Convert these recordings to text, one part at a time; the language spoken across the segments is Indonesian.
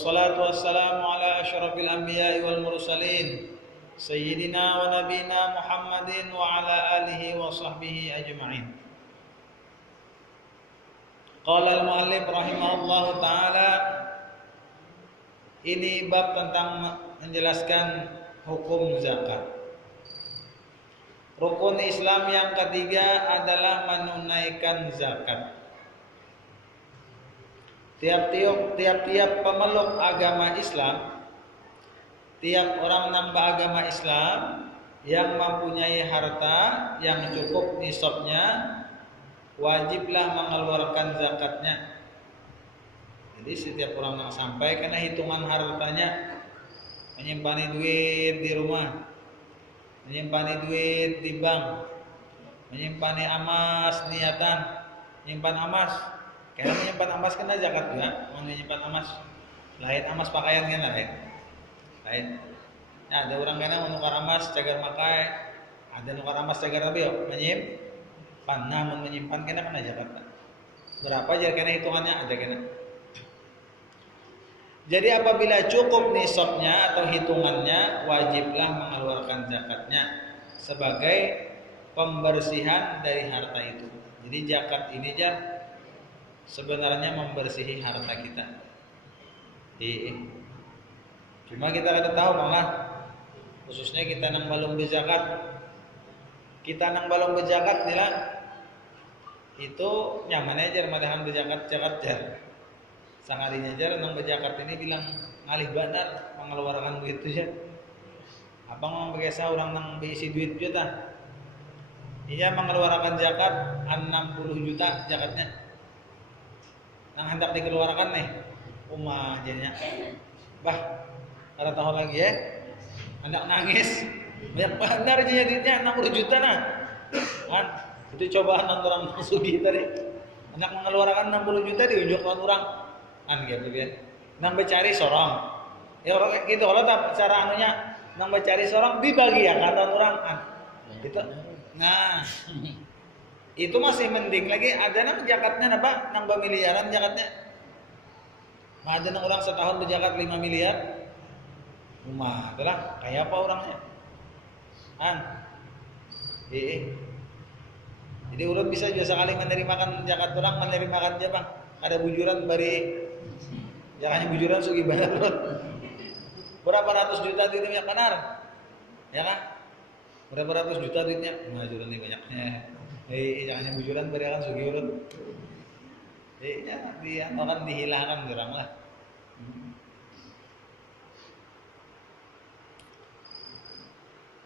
Wassalatu wassalamu ala asyrafil anbiya'i wal mursalin Sayyidina wa nabina Muhammadin wa ala alihi wa sahbihi ajma'in. Qala al-muallif rahimahullahu ta'ala, ini bab tentang menjelaskan hukum zakat. Rukun Islam yang ketiga adalah menunaikan zakat. Tiap-tiap pemeluk agama Islam, tiap orang nambah agama Islam yang mempunyai harta yang cukup nisabnya, wajiblah mengeluarkan zakatnya. Jadi setiap orang yang sampai kena hitungan hartanya, menyimpan duit di rumah, menyimpan duit di bank, menyimpan emas niatan, menyimpan emas. Karena menyimpan emas kena zakat juga, menyimpan emas. Lain emas pakaian kan lain. Nah, ada orang kena menukar emas cagar makai, ada nukar emas cagar tapi menyimpan. Namun menyimpan kena zakat. Berapa aja kena hitungannya ada kena. Jadi apabila cukup nisabnya atau hitungannya, wajiblah mengeluarkan zakatnya sebagai pembersihan dari harta itu. Jadi zakat ini sebenarnya membersihi harta kita. Cuma kita kada tahu malah, khususnya kita nang balong berzakat. Kita nang balong berzakat nila itu nyaman aja madahan berzakat jar. Sangalinya jar nang berzakat ini bilang ngalih benar mengeluarkan duit itu ya. Abang mau biasa orang nang berisi duit juta. Ia mengeluarkan zakat 60 juta zakatnya. Nang hendak dikeluarkan nih umah jadinya bah ada tahu lagi ya hendak nangis banyak benar jadinya duitnya 60 juta nah kan itu cobaan orang sugih tadi hendak mengeluarkan 60 juta diunjuk orang kan gitu kan nang becari sorong ya orang gitu kalau tak cara anunya nang becari sorong dibagi ya kata orang kan gitu nah itu masih mending lagi ada nang zakatnya apa nang miliaran zakatnya. Ada nang orang setahun berzakat 5 miliar. Rumah itulah kayak apa orangnya? Jadi urut bisa juga sekali menerimakan zakat orang menerimakan dia bang. Ada bujuran bari jangannya bujuran sugi banget urut. Berapa ratus juta duitnya kanar? Ya kan? Berapa ratus juta duitnya? Bujuran ini banyaknya. Jangan bujuran berikan sugi urut. Ya, dia akan dihilangkan gerang lah.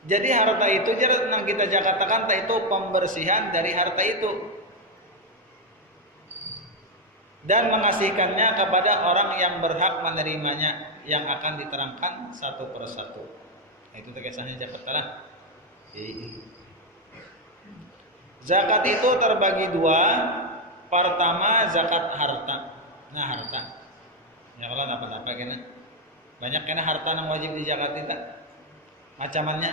Jadi harta itu yang kita katakan itu pembersihan dari harta itu dan mengasihkannya kepada orang yang berhak menerimanya yang akan diterangkan satu persatu. Itu tegasannya zakat lah. Zakat itu terbagi dua. Pertama zakat harta. Nah harta. Ya kalau apa-apa kena. Banyak kena harta yang wajib di zakat itu. Macamannya.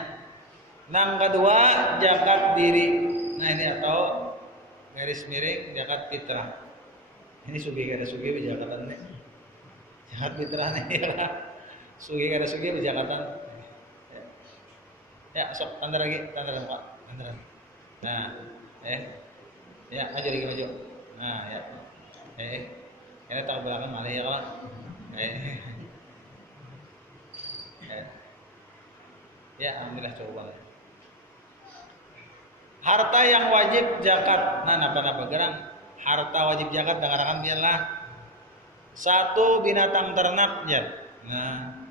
Yang kedua zakat diri. Nah ini atau garis miring zakat fitrah. Ini sugi kada sugi bejakatan nih. Zakat fitrah nih ya. Sugi kada sugi bejakatan. Ya sok tanda lagi Pak. Tanda. Nah ya maju lagi maju. Nah ya ini tahu belakang malah ya kawan. Ya alhamdulillah coba. Harta yang wajib zakat. Nah apa gerang harta wajib zakat dikatakan biarlah satu binatang ternak ya. Nah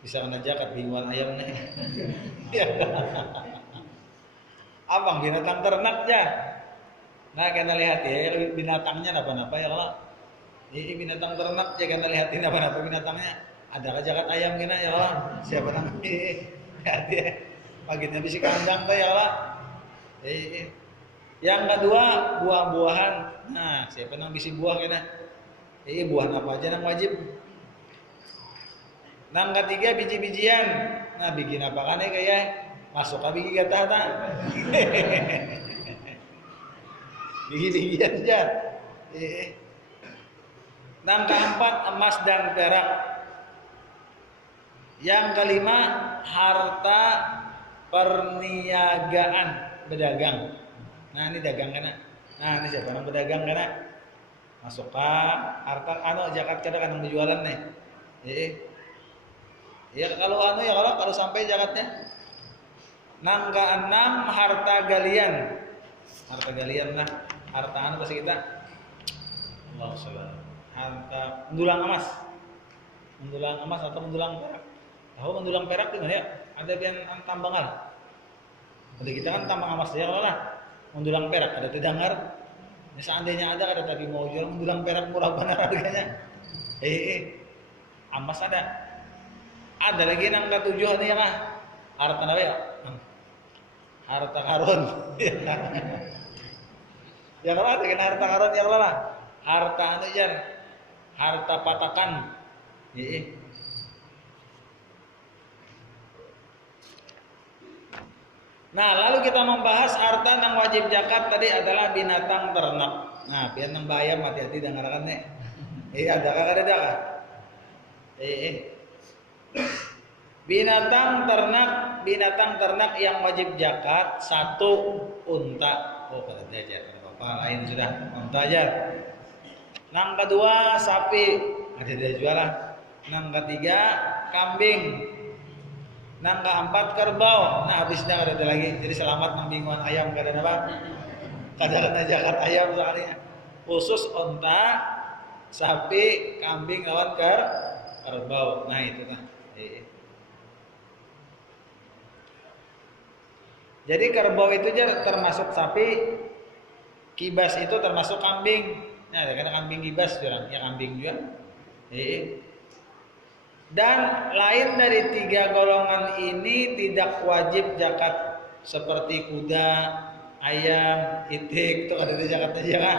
bisa kena zakat hewan ayam nih. Abang binatang ternak ya. Nah kita lihat ya binatangnya apa-apa ya kalau ini binatang ternak ya kita lihatin apa-apa binatangnya. Ada zakat ayam gina ya kalau siapa nang lihat ya paginya bisi kandang tuh ya kalau. Yang kedua buah-buahan. Nah siapa nang bisi buah gina. Buah apa aja nang wajib. Nang ketiga biji-bijian. Nah bikin apa kan ya kayak masuk ke biji kata tak. Biji-bijian aja. Yang keempat emas dan perak. Yang kelima harta perniagaan, berdagang. Nah ini dagang kena. Nah ini siapa yang berdagang kena? Masukkan harta zakat kada kan berjualan nih. Ya kalau ya kalau sampai zakatnya. Yang keenam harta galian. Harta galian lah. Harta bahasa kita. Allah salam. Harta mendulang emas. Mendulang emas atau mendulang perak. Tahu mendulang perak gimana ya? Ada yang tambangan. Jadi kita kan tambang emas ya kalau lah. Mendulang perak ada terdengar. Ya, seandainya ada tapi mau jual mendulang perak murah benar harganya. Emas ada. Ada lagi yang ketujuh nih ya kah? Harta apa ya? Harta karun. Ya kalau ada kan harta karun ya kalau lah. Harta jar. Harta patakan. Nah, lalu kita membahas harta yang wajib zakat tadi adalah binatang ternak. Nah, biar yang bayam hati-hati dengarkan nih. Ada kah? Binatang ternak yang wajib zakat satu unta. Oh, kata dia apa lain sudah unta aja. Yang kedua sapi, ada dia jualan. Yang ketiga kambing. Yang keempat kerbau. Nah habisnya ada lagi. Jadi selamat nang bingungan ayam kadang apa? Kadang zakat ayam soalnya. Khusus unta, sapi, kambing lawan kerbau. Nah itu kan. Jadi kerbau itu termasuk sapi, kibas itu termasuk kambing. Nah, karena kambing kibas orang, ya kambing juga. Dan lain dari tiga golongan ini tidak wajib zakat seperti kuda, ayam, itik itu ada di zakatnya ya kan?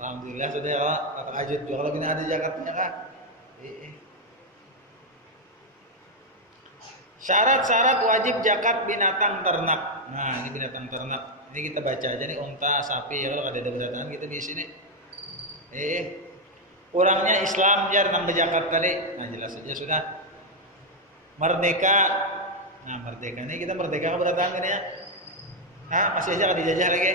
Alhamdulillah sudah ya kata ajut juga kalau ini ada zakatnya kan? Syarat-syarat wajib zakat binatang ternak. Nah ini binatang ternak. Ini kita baca aja nih unta, sapi ya kalau ada binatang kita di sini. Kurangnya Islam jar nang zakat kali. Nah jelas saja sudah. Merdeka. Nah merdeka ini kita merdeka keberatan ini ya. Masih aja dijajah lagi.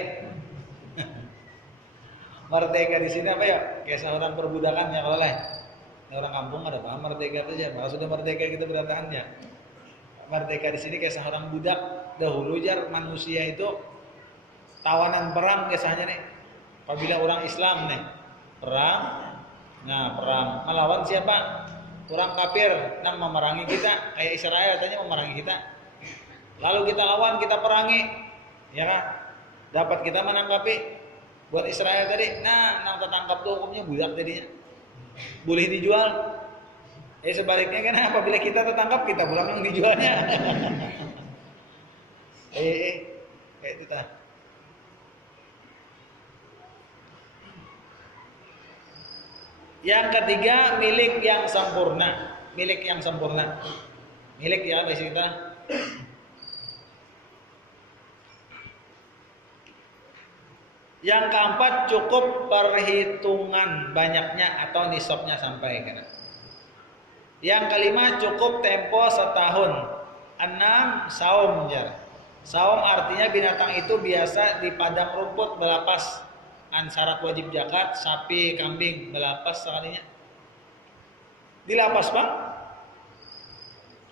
Merdeka di sini apa ya? Kayak seorang perbudakan ya kalau lain. Orang kampung ada apa merdeka itu aja. Malah sudah merdeka kita berdatangannya. Merdeka di sini kayak seorang budak. Dahulu jar manusia itu tawanan perang biasanya nih. Apabila orang Islam nih perang, nah perang melawan siapa? Orang kafir yang memerangi kita, kayak Israel katanya memerangi kita. Lalu kita lawan, kita perangi, ya kan? Dapat kita menangkapi buat Israel tadi. Nah, nang tertangkap tuh hukumnya budak tadinya. Boleh dijual. Sebaliknya kan apabila kita tertangkap kita pulang yang dijualnya. Itu tah. Yang ketiga milik yang sempurna. Milik yang sempurna. Milik ya basic kita. Yang keempat cukup perhitungan banyaknya atau nisabnya sampai kena. Yang kelima cukup tempo setahun. 6 saum jar. Saum artinya binatang itu biasa di padang rumput belapas. Syarat wajib zakat sapi, kambing belapas sekalinya. Dilapas bang.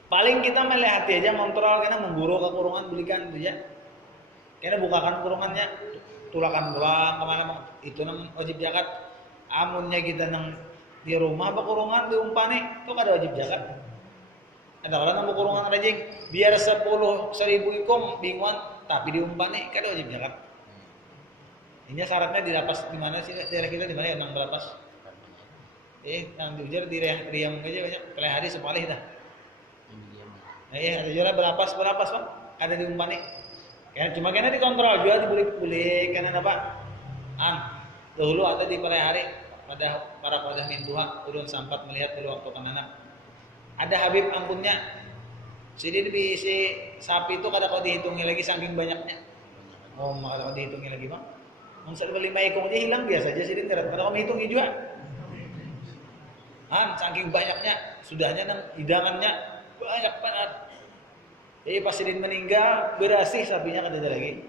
Paling kita melihat aja kontrol kita memburu ke kurungan belikan itu ya. Karena bukakan kurungannya, tulakan doang kemana bang. Itu namanya wajib zakat. Amunnya kita nang di rumah apa kurungan diumpani itu kada wajib zakat. Ada orang nang kurungan rajing biar 10.000 ikom bingungan tapi diumpani kada wajib zakat. Ini syaratnya dilapas di mana sih daerah kita di mana ya nang belapas? Nang diujar di Riam aja banyak pelihari sepalih dah. Ada jual belapas bang, ada diumpani. Cuma karena dikontrol jual dibeli karena apa? Dahulu ada di pelihari pada para qadah min tuha ulun sempat melihat dulu waktu anak. Ada Habib angkunnya. Jadi si sapi itu kada kau dihitungi lagi saking banyaknya. Oh, maka kau dihitungi lagi bang. Mungkin 5 ekor aja hilang biasa aja sih tidak. Kada kau menghitungi juga. Saking banyaknya, sudahnya nang hidangannya banyak banget. Jadi pas Sidin meninggal, berasih sapinya kan ada lagi.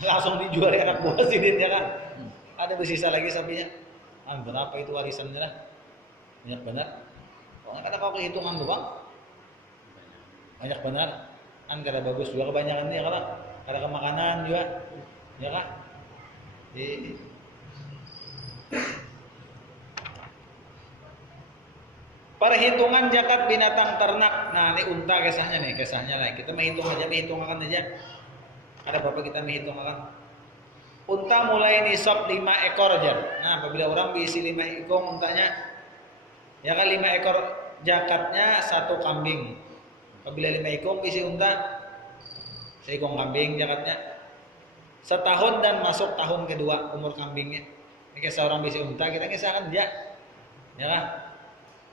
Langsung dijual anak buah Sidin ya kan. Ada bersisa lagi sapinya. Berapa itu warisannya lah? Banyak benar. Pokoknya kalau kehitungan doang, banyak benar. Kada bagus juga kebanyakan nih kalau kada kemakanan juga, ya kan? Perhitungan zakat binatang ternak. Nah, ini unta kisahnya lah. Kita menghitungkan aja. Ada berapa kita menghitungkan? Unta mulai nisab 5 ekor aja. Nah, apabila orang diisi 5 ekor untanya, ya kan 5 ekor zakatnya 1 kambing. Apabila 5 ekor isi unta, 1 kambing zakatnya. Setahun dan masuk tahun kedua umur kambingnya. Ini kisah orang bisi unta, kita kisahkan dia. Ya kan?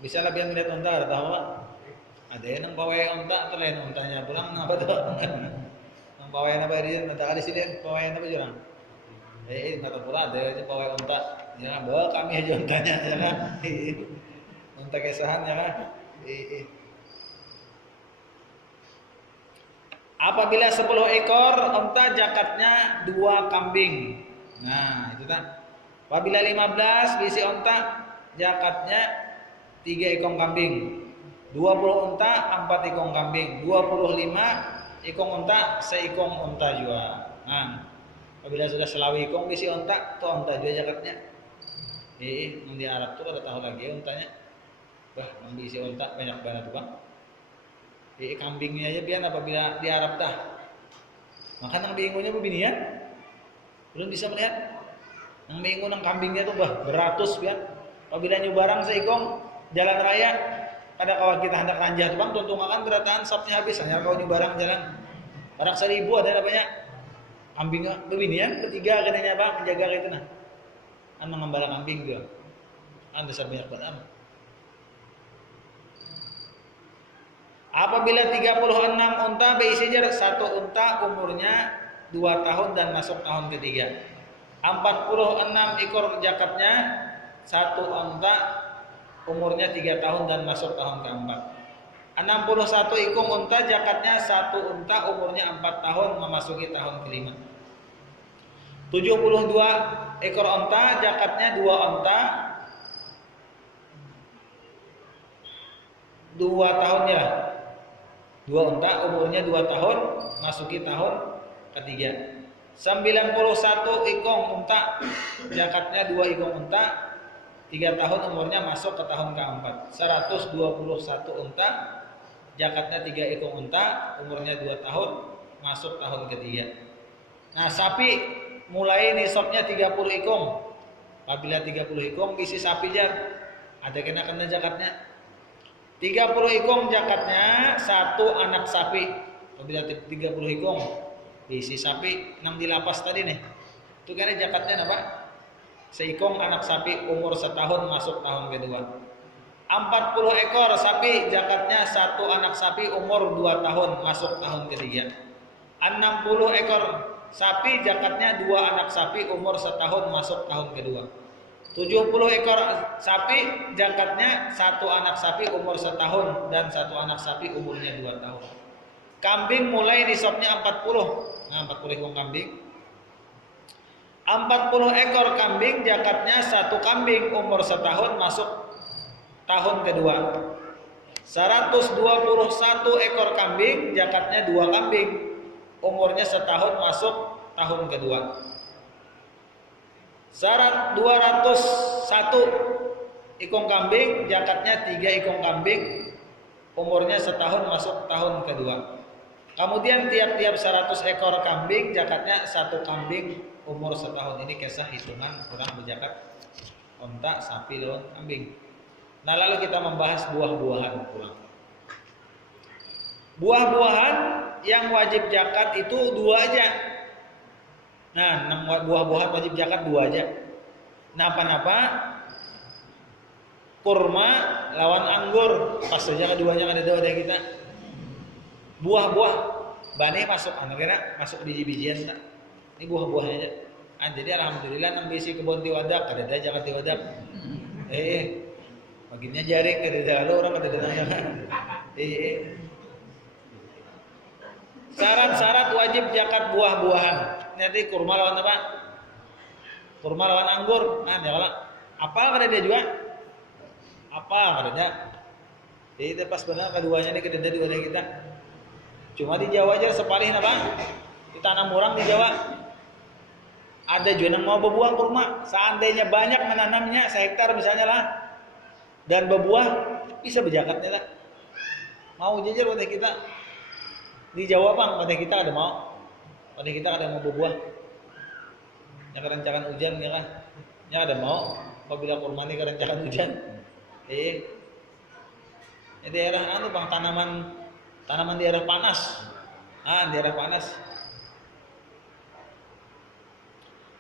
Bisa lah biar melihat unta, ada tahu pak? Ada yang pawai unta, atau lain untanya pulang apa tuh? Nang pawai apa dia? Nanti kali sini pawai apa jurang? Nggak pula ada aja pawai unta. Ya kan? Bawa kami aja untanya, ya kan? Unta kesahan, ya kan? Apabila 10 ekor unta zakatnya 2 kambing. Nah, itu kan. Apabila 15 bisi unta zakatnya 3 ekor kambing. 20 unta 4 ekor kambing. 25 ekor unta 1 ekor unta juga. Nah, apabila sudah selawi ekor bisi unta, tuh unta juga zakatnya. Di Arab tuh ada tahu lagi untanya. Wah, bisi unta banyak banget tuh, Bang. Kambingnya aja biar apabila di Arab tah. Maka nang bingunnya begini ya. Belum bisa melihat. Nang bingung nang kambingnya tuh beratus biar. Apabila nyubarang seikong jalan raya pada kawan kita hendak ranjah tuh Bang, tuntungan berataan sabnya habis hanya kau nyubarang jalan. Barang 1000 ada banyak. Kambingnya begini ya, ketiga kenanya Bang menjaga itu nah. Mengembala kambing juga. Besar banyak banget. Apabila 36 unta beisijar 1 unta umurnya 2 tahun dan masuk tahun ketiga. 46 ekor zakatnya 1 unta umurnya 3 tahun dan masuk tahun keempat. 61 ekor unta zakatnya 1 unta umurnya 4 tahun memasuki tahun kelima. 72 ekor unta zakatnya 2 unta 2 tahun ya. 2 unta umurnya 2 tahun masuki tahun ketiga. 91 ekor unta zakatnya 2 ekor unta 3 tahun umurnya masuk ke tahun keempat. 121 unta zakatnya 3 ekor unta umurnya 2 tahun masuk tahun ketiga. Nah, sapi mulai nisabnya 30 ekor. Apabila 30 ekor bisi sapi jar ada kena zakatnya. 30 ekor zakatnya 1 anak sapi. Apabila 30 ekor bisi sapi nang di lapas tadi nih. Itu kan zakatnya apa? Seikong anak sapi umur setahun masuk tahun kedua. 40 ekor sapi zakatnya 1 anak sapi umur 2 tahun masuk tahun ketiga. 60 ekor sapi zakatnya 2 anak sapi umur setahun masuk tahun kedua. 70 ekor sapi zakatnya 1 anak sapi umur setahun dan 1 anak sapi umurnya 2 tahun. Kambing mulai nisabnya 40. Nah, 40 ekor kambing. 40 ekor kambing zakatnya 1 kambing umur setahun masuk tahun kedua. 121 ekor kambing zakatnya 2 kambing umurnya setahun masuk tahun kedua. 201 ekor kambing zakatnya 3 ekor kambing umurnya setahun masuk tahun kedua. Kemudian tiap-tiap 100 ekor kambing zakatnya 1 kambing umur setahun. Ini kisah hitungan orang berzakat unta, sapi dan kambing. Nah, lalu kita membahas buah-buahan pulang. Buah-buahan yang wajib zakat itu 2 aja. Nah, buah-buahan wajib zakat 2 aja. Napa-napa? Kurma lawan anggur. Pas saja keduanya ada kita. Buah-buah bani masuk anak-anak masuk biji-bijian tak? Ini buah-buahnya aja. Jadi alhamdulillah nang bisi kebun tiwadak ada zakat tiwadak. Baginya jaring ke dalam orang ke dalam yang. Syarat-syarat wajib zakat buah-buahan. Nanti kurma lawan apa? Kurma lawan anggur. Nah, janganlah. Apa kada dia juga? Apa kada dia? Jadi pas benar keduanya ini kedenda di wadah kita. Cuma di Jawa aja sepalih apa? Ditanam orang di Jawa. Ada juga yang mau berbuah kurma. Seandainya banyak menanamnya sehektar misalnya lah. Dan berbuah bisa berjakatnya lah. Mau jajar wadah kita. Di Jawa bang, wadah kita ada mau. Wadah kita ada mau berbuah. Yang kerancakan hujan ya kan. Yang ada mau. Apabila kurma ini kerancakan hujan. Di daerah anu bang tanaman daerah panas. Daerah panas.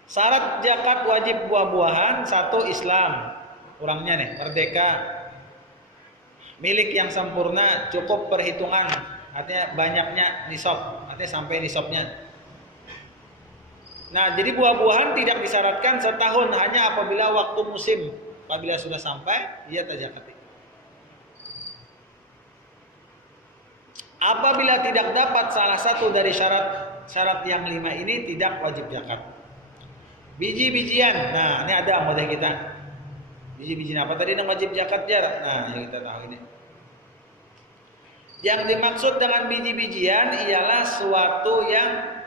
Syarat zakat wajib buah-buahan, 1 Islam. Kurangnya nih, merdeka. Milik yang sempurna, cukup perhitungan. Artinya banyaknya nisab, artinya sampai nisabnya. Nah, jadi buah-buahan tidak disyaratkan setahun, hanya apabila waktu musim. Apabila sudah sampai, ia terzakati. Apabila tidak dapat salah satu dari syarat yang 5 ini, tidak wajib zakat. Biji-bijian. Nah, ini ada model kita. Biji-bijian apa tadi yang wajib zakat ya? Nah, yang kita tahu ini. Yang dimaksud dengan biji-bijian ialah suatu yang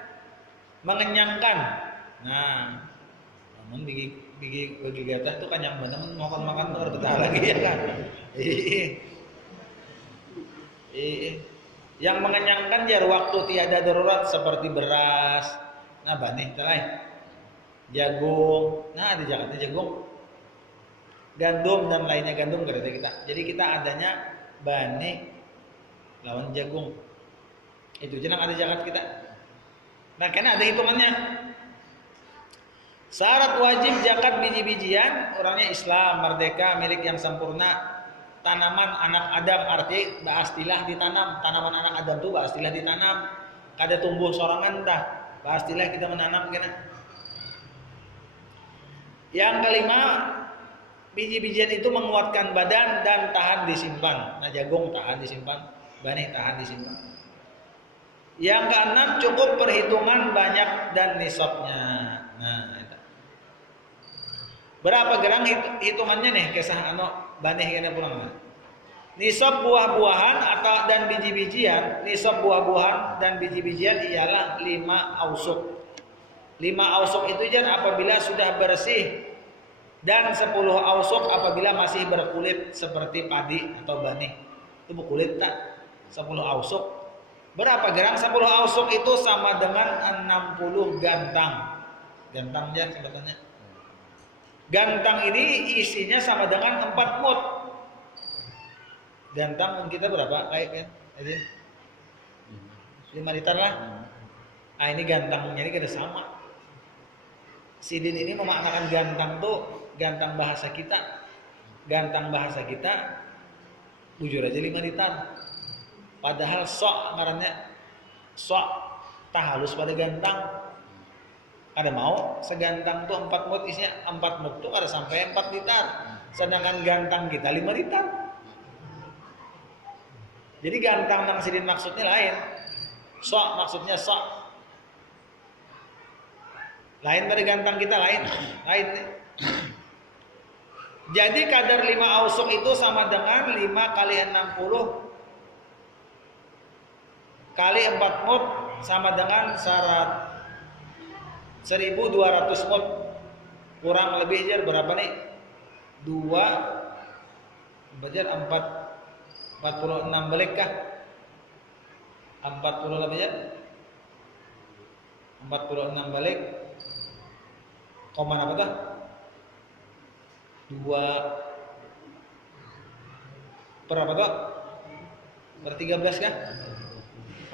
mengenyangkan. Nah, namun biji gata itu kan yang benar makan tuh betah lagi ya kan. Yang mengenyangkan jar waktu tiada darurat seperti beras. Nah, banih telai. Jagung. Nah, ada zakatnya jagung. Gandum dan lainnya gandum berarti kita. Jadi kita adanya banih lawan jagung. Itu jenang ada zakat kita. Nah, karena ada hitungannya. Syarat wajib zakat biji-bijian, orangnya Islam, merdeka, milik yang sempurna. Tanaman anak Adam, arti baastilah ditanam. Tanaman anak Adam tuh baastilah ditanam. Kada tumbuh sorangan dah. Baastilah kita menanam kena. Yang kelima, biji-bijian itu menguatkan badan dan tahan disimpan. Nah, jagung tahan disimpan, banih tahan disimpan. Yang keenam, cukup perhitungan banyak dan nisabnya. Nah, itu. Berapa gerang hitungannya nih kisah banih kena pulang. Nisab buah-buahan atau dan biji-bijian, nisab buah-buahan dan biji-bijian ialah 5 ausuk. 5 ausuk itu jan apabila sudah bersih dan 10 ausuk apabila masih berkulit seperti padi atau banih. Itu berkulit tak? 10 ausuk. Berapa gram? 10 ausuk itu sama dengan 60 gantang. Gantang jan sebetulnya. Gantang ini isinya sama dengan 4 mut. Gantang kita berapa? Kayak kan? 5 liter lah. Ah, ini gantangnya ini kita sama. Sidin ini memaknakan gantang tuh gantang bahasa kita. Gantang bahasa kita bujur aja 5 liter. Padahal sok ngarannya sok tak halus pada gantang. Ada mau segantang tuh 4 mut isinya 4 mut tuh ada sampai 4 liter. Sedangkan gantang kita 5 liter. Jadi gantang nang sidin maksudnya lain. Sok maksudnya sok. Lain dari gantang kita lain. Jadi kadar 5 ausuk itu sama dengan 5 kali 60 kali 4 mut sama dengan 1200 mut. Kurang lebih jar berapa nih? 2 bajar 46 balik kah? 40 lebih ya? 46 balik. Koma apa tuh? 2 per apa tuh? Per 13 kah?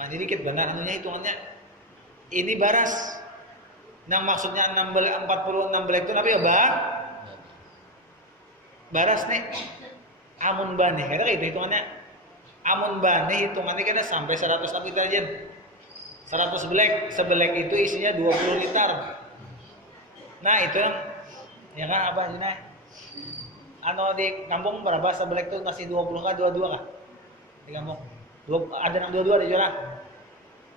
Nah, jadi dikit benar anunya hitungannya. Ini baras. Nah, maksudnya 46 belek itu apa ya, Bang? Baras nih. Amun banih, kata itu hitungannya. Amun banih hitungannya kena sampai 100 liter aja. 100 belek, sebelek itu isinya 20 liter. Nah, itu yang ya kan apa sih nah? di kampung berapa sebelek tuh masih 20 kah 22 kah? Di kampung. Ada yang 22 di jualan.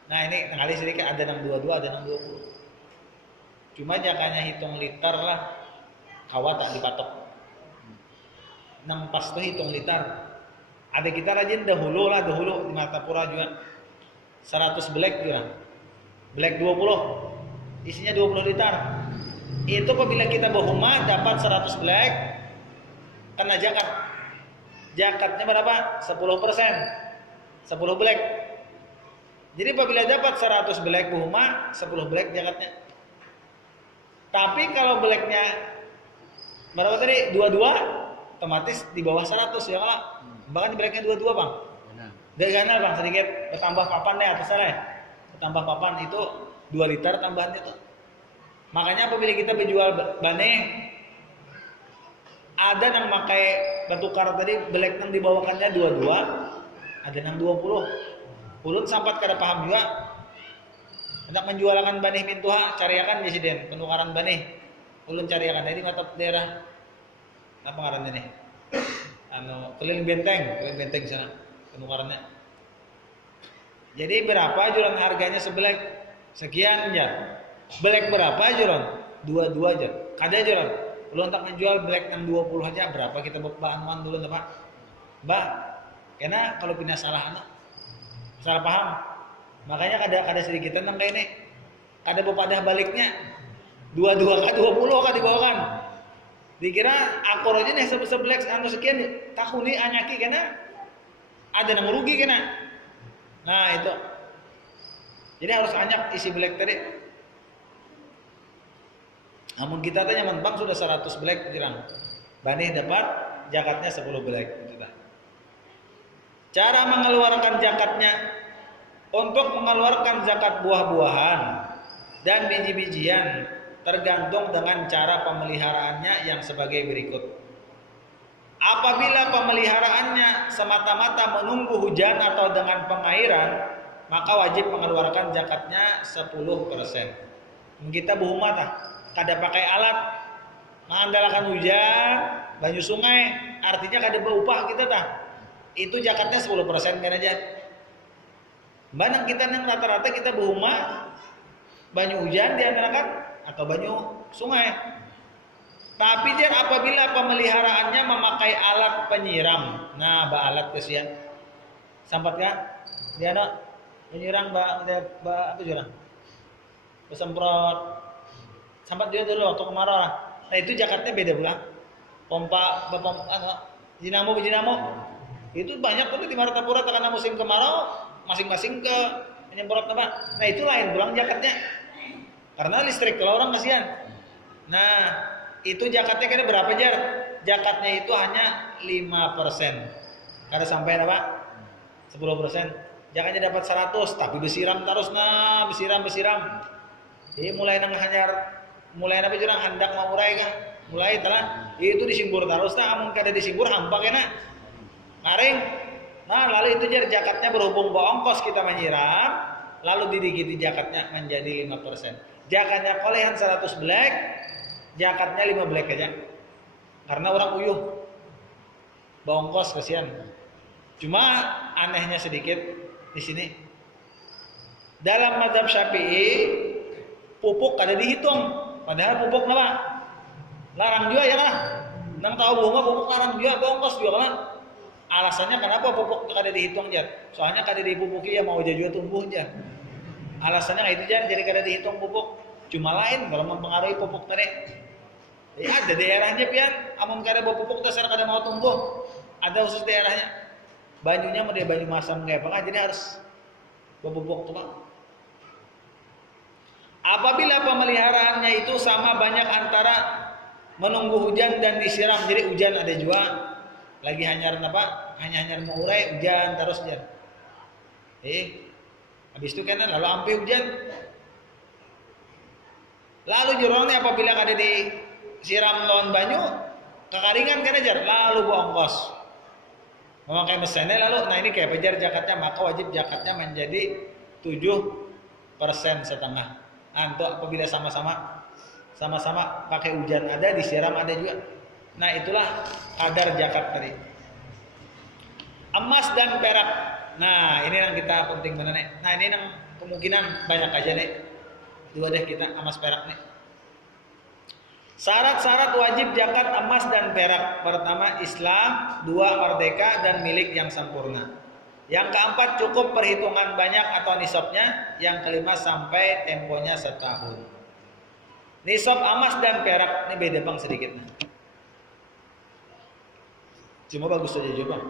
Nah, ini kali sedikit ada yang 22, ada yang 20. Cuma jakanya hitung liter lah. Kawat tak dipatok. Nang pas tuh hitung liter. Ada kita rajin dahulu di Martapura juga. 100 black juga. Black 20. Isinya 20 liter. Itu apabila kita berhuma dapat 100 black kena zakat. Zakatnya berapa? 10%. 10 black. Jadi apabila dapat 100 black berhuma, 10 black zakatnya. Tapi kalau blacknya berapa tadi? 22, otomatis di bawah 100 ya kalau. Bahkan blacknya 22 bang. Gak ganal bang sedikit. Bertambah papan deh atasnya deh. Bertambah papan itu 2 liter tambahannya tuh. Makanya apabila kita berjual bane, ada yang pakai batu karat tadi black yang dibawakannya 22, ada yang 20. Ulun sampat kada paham juga. Hendak menjualkan bane mintuha cariakan presiden penukaran bane. Ulun cariakan dari mata daerah apa ngarannya nih? Keliling benteng sana penukarannya. Jadi berapa jualan harganya sebelek? Sekian aja. Black berapa jualan? 22 aja. Kada jualan. Ulun tak menjual black yang 20 aja berapa kita bahan dulu Pak? Mbak, karena kalau pindah salah paham. Makanya kada sedikit tentang kayak ini. Kada bepadah baliknya. 22 kah 20 kah dibawakan. Dikira akor aja nih sebelek sekian tahun ini anyaki karena ada yang merugi kena. Nah itu. Jadi harus anyak isi black tadi. Namun kita tanya bang sudah 100 black jirang. Bani dapat zakatnya 10 black. Cara mengeluarkan zakatnya, untuk mengeluarkan zakat buah-buahan dan biji-bijian tergantung dengan cara pemeliharaannya yang sebagai berikut. Apabila pemeliharaannya semata-mata menunggu hujan atau dengan pengairan, maka wajib mengeluarkan zakatnya 10%. Kita berhumah kada pakai alat, mengandalkan hujan, banyu sungai, artinya kada berupah kita itu zakatnya 10% kan aja. Banyak kita nang rata-rata kita berhumah banyu hujan diandalkan atau banyu sungai. Tapi dia apabila pemeliharaannya memakai alat penyiram, alat kesian, sampat kan? Dia penyiram apa jurang? Bersemprot. Sampai dia dulu waktu kemarau lah. Nah itu zakatnya beda pula. Pompa jinamo. Itu banyak tuh di Martapura karena musim kemarau masing-masing ke menyemprot apa. Nah itu lain pulang zakatnya. Karena listrik kalau orang kasihan. Nah itu zakatnya kira berapa jar? Zakatnya itu hanya 5%. Kada sampai apa? 10%. Zakatnya dapat 100 tapi besiram terus besiram. Jadi mulai apa jurang hendak mau murai kah? Mulai telah itu disimbur terus amun kada disimbur hampa kena. Karing. Nah, lalu itu jar zakatnya berhubung ongkos kita menyiram, lalu didikiti zakatnya menjadi 5%. Zakatnya kolehan 100 black, zakatnya 5 black aja. Karena orang uyuh. Ongkos kasihan. Cuma anehnya sedikit di sini. Dalam mazhab Syafi'i pupuk kada dihitung. Padahal pupuk apa? Larang juga ya kan? Nang tahu bunga pupuk larang juga, bongkos juga kan? Alasannya kenapa pupuk kada dihitung jar? Soalnya kada dipupuki ya mau juga tumbuh jar. Alasannya itu jar, jadi kada dihitung pupuk. Cuma lain kalau mempengaruhi pupuk tadi. Ya ada daerahnya pian, amun kada pupuk dasar kada mau tumbuh. Ada khusus daerahnya. Banyunya mau dia banyu masam kayak apa? Jadi harus berpupuk tuh Pak. Apabila pemeliharaannya itu sama banyak antara menunggu hujan dan disiram, jadi hujan ada juga, lagi hanyar mau urai hujan terus hujan. Habis itu kan lalu ampe hujan. Lalu jurongnya apabila ada disiram lawan banyu, kekaringan kan ajar, lalu ongkos. Memakai mesinnya lalu, nah ini kayak pejar zakatnya, maka wajib zakatnya menjadi 7,5%. Untuk apabila sama-sama pakai hujan ada, disiram ada juga. Nah itulah kadar zakat tadi. Emas dan perak. Nah ini yang kita penting benar nih. Nah ini yang kemungkinan banyak aja nih. Dua deh kita emas perak nih. Syarat-syarat wajib zakat emas dan perak. Pertama Islam, dua merdeka dan milik yang sempurna. Yang keempat cukup perhitungan banyak atau nisabnya. Yang kelima sampai temponya setahun. Nisab emas dan perak ini beda bang sedikit. Cuma bagus saja coba.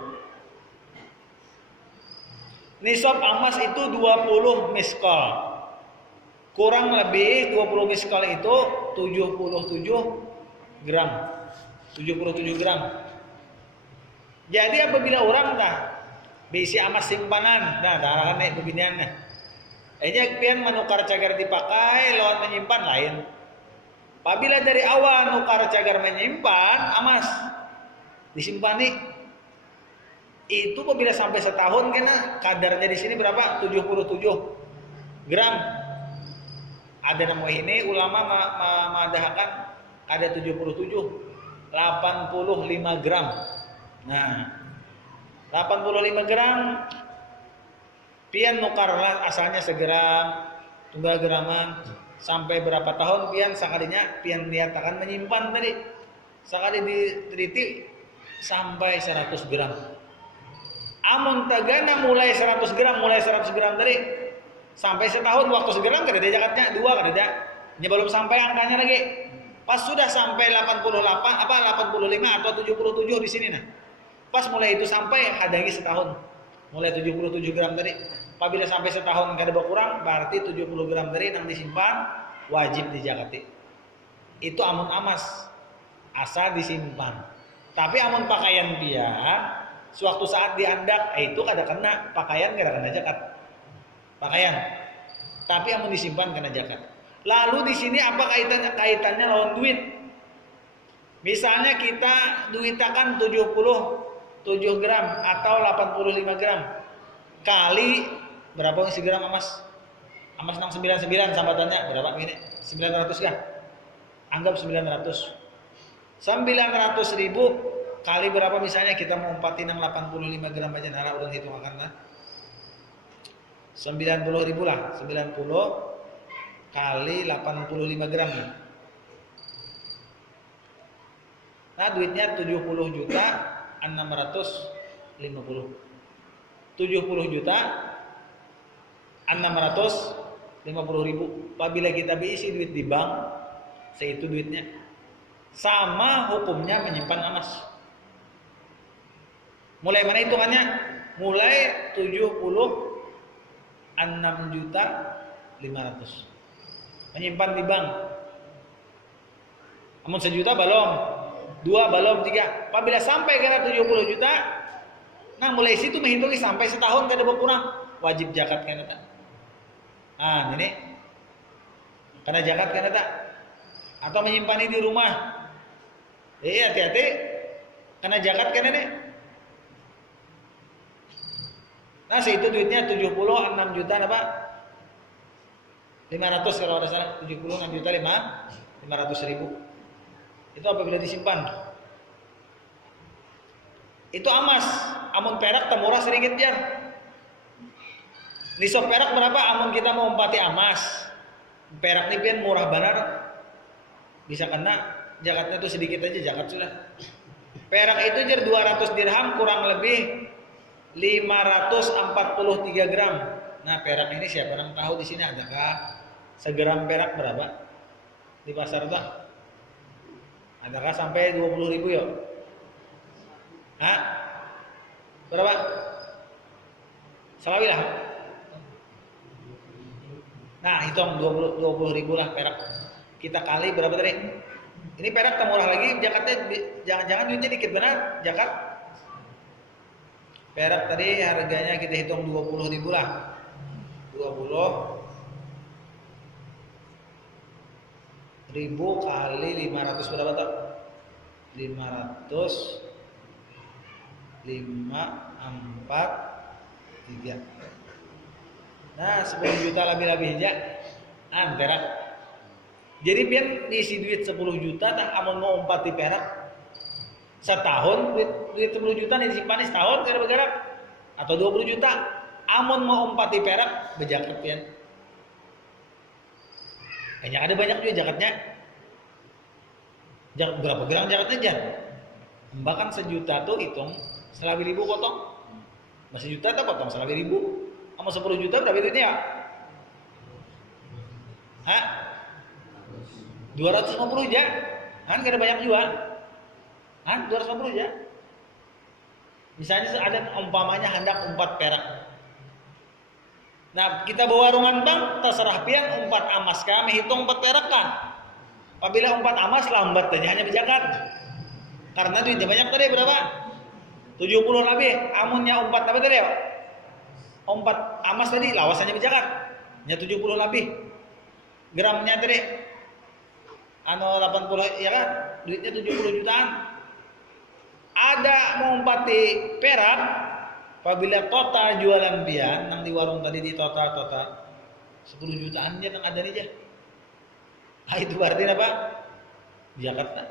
Nisab emas itu 20 miskol. Kurang lebih 20 miskol itu 77 gram. 77 gram. Jadi apabila orang dah bisi emas simpanan, nah darahkan nih beginiannya. Enya pian menukar cagar dipakai lawan menyimpan lain. Apabila dari awal nukar cagar menyimpan emas disimpan nih, itu apabila sampai setahun kena kadarnya di sini berapa? 77 gram. Ada nama ini ulama mengadakan ada 87 85 gram. Nah 85 gram pian nukarlah asalnya segram tunggal graman sampai berapa tahun pian sakalinya pian niatakan menyimpan tadi sakali diteliti sampai 100 gram. Amun tagana mulai 100 gram tadi sampai setahun waktu segram kada ada zakatnya dua kada ada. Ini belum sampai angkanya lagi. Pas sudah sampai 85 atau 77 di sini nah. Pas mulai itu sampai hadangi setahun. Mulai 77 gram tadi. Apabila sampai setahun kada berkurang berarti 70 gram tadi yang disimpan wajib dizakati. Itu amun emas asal disimpan. Tapi amun pakaian pian suatu saat diandak itu kada kena pakaian kada kena zakat. Pakaian. Tapi amun disimpan kena zakat. Lalu di sini apa kaitannya lawan duit? Misalnya kita duitakan 77 gram atau 85 gram kali berapa isi gram emas? Emas 699 sambatannya berapa ini? 900 kah? Anggap 900. 900 ribu kali berapa misalnya kita mau umpatin yang 85 gram aja nara udah hitung akan lah. 90 ribu lah. 90 kali 85 gram. Nah duitnya 70 juta 650. 70 juta 650 ribu. Apabila kita isi duit di bank, seitu duitnya. Sama hukumnya menyimpan emas. Mulai mana hitungannya? Mulai 6 juta 500. Menyimpan di bank. Amun 1 juta balong, 2 balong, 3. Apabila sampai kena 70 juta, nah mulai situ menghitungi sampai setahun kada berkurang, wajib zakat kena tak? Ah, ini kena zakat kena tak? Atau menyimpan di rumah? Hati-hati, kena zakat kena nih. Nah, itu duitnya 76 juta apa? 500 kalau ada salah, 76 juta 500 ribu. Itu apabila disimpan. Itu emas, amun perak temurah sedikit jar. Nisab perak berapa? Amun kita mau umpati emas, perak ini pian murah benar, bisa kena zakatnya itu sedikit aja zakat sudah. Perak itu jar 200 dirham kurang lebih 543 gram. Nah perak ini siapa yang tahu di sini adakah segram perak berapa di pasar tak? Adakah sampai 20 ribu ya? Hah? Berapa? Salawi lah. Nah hitung 20 ribu lah perak. Kita kali berapa tadi? Ini perak tak murah lagi. Zakatnya jangan-jangan duitnya dikit benar. Zakat perak tadi harganya kita hitung 20 ribu lah. 20 ribu kali 500 berapa tak? 500 5, 4, 3. Nah 10 juta lebih-lebih aja perak. Jadi pian ngisi duit 10 juta tak amun mau umpat di perak Setahun duit 10 juta nih disimpan setahun kada bergerak atau 20 juta. Amun mau umpati perak bejakat pian. Hanya ada banyak juga jakatnya. Berapa gram jakatnya jan? Bahkan sejuta tuh hitung 1.000 potong. Masih juta tak potong 1.000. Sama 10 juta berapa duitnya ya? Hah? 250 aja. Kan kada banyak juga. Hah? 250 aja. Misalnya ada umpamanya hendak 4 perak. Nah, kita bawa warungan bank, terserah pian 4 amas kami hitung 4 perak kan. Apabila 4 amas lambat aja hanya berjakat. Karena duitnya banyak tadi berapa? 70 lebih. Amunnya 4 apa tadi ya? 4 amas tadi lawasannya berjakat. Nya 70 lebih. Gramnya tadi 80 ya kan? Duitnya 70 jutaan. Ada mau umpati perak, apabila total jualan pian nang di warung tadi di total 10 jutaan aja kan ada nih aja. Itu berarti apa? Jakarta.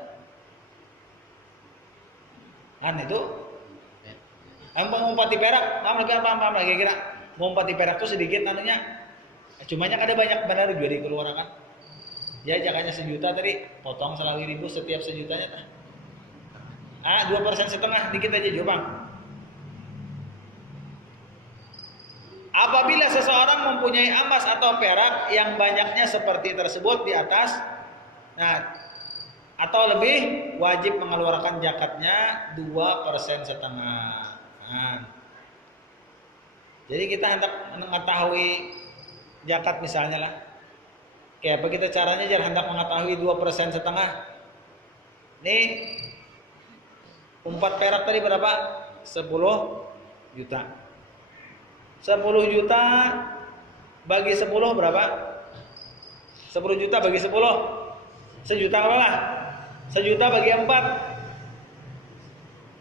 Kan itu ampang umpati perak, paham lagi kira. Mau umpati perak tuh sedikit anunya. Cumanya ada banyak benar juga dikeluarkan. Ya jakanya 1 juta tadi, potong 1.000 setiap 1 jutanya tah. 2,5% dikit aja juga bang. Apabila seseorang mempunyai emas atau perak yang banyaknya seperti tersebut di atas, nah atau lebih wajib mengeluarkan zakatnya 2,5%. Nah, jadi kita hendak mengetahui zakat misalnya lah. Kayak apa kita caranya jangan hendak mengetahui 2,5%. Nih 4 perak tadi berapa? 10 juta. 10 juta bagi 10 berapa? 10 juta bagi 10. 1 juta berapa? 1 juta bagi 4.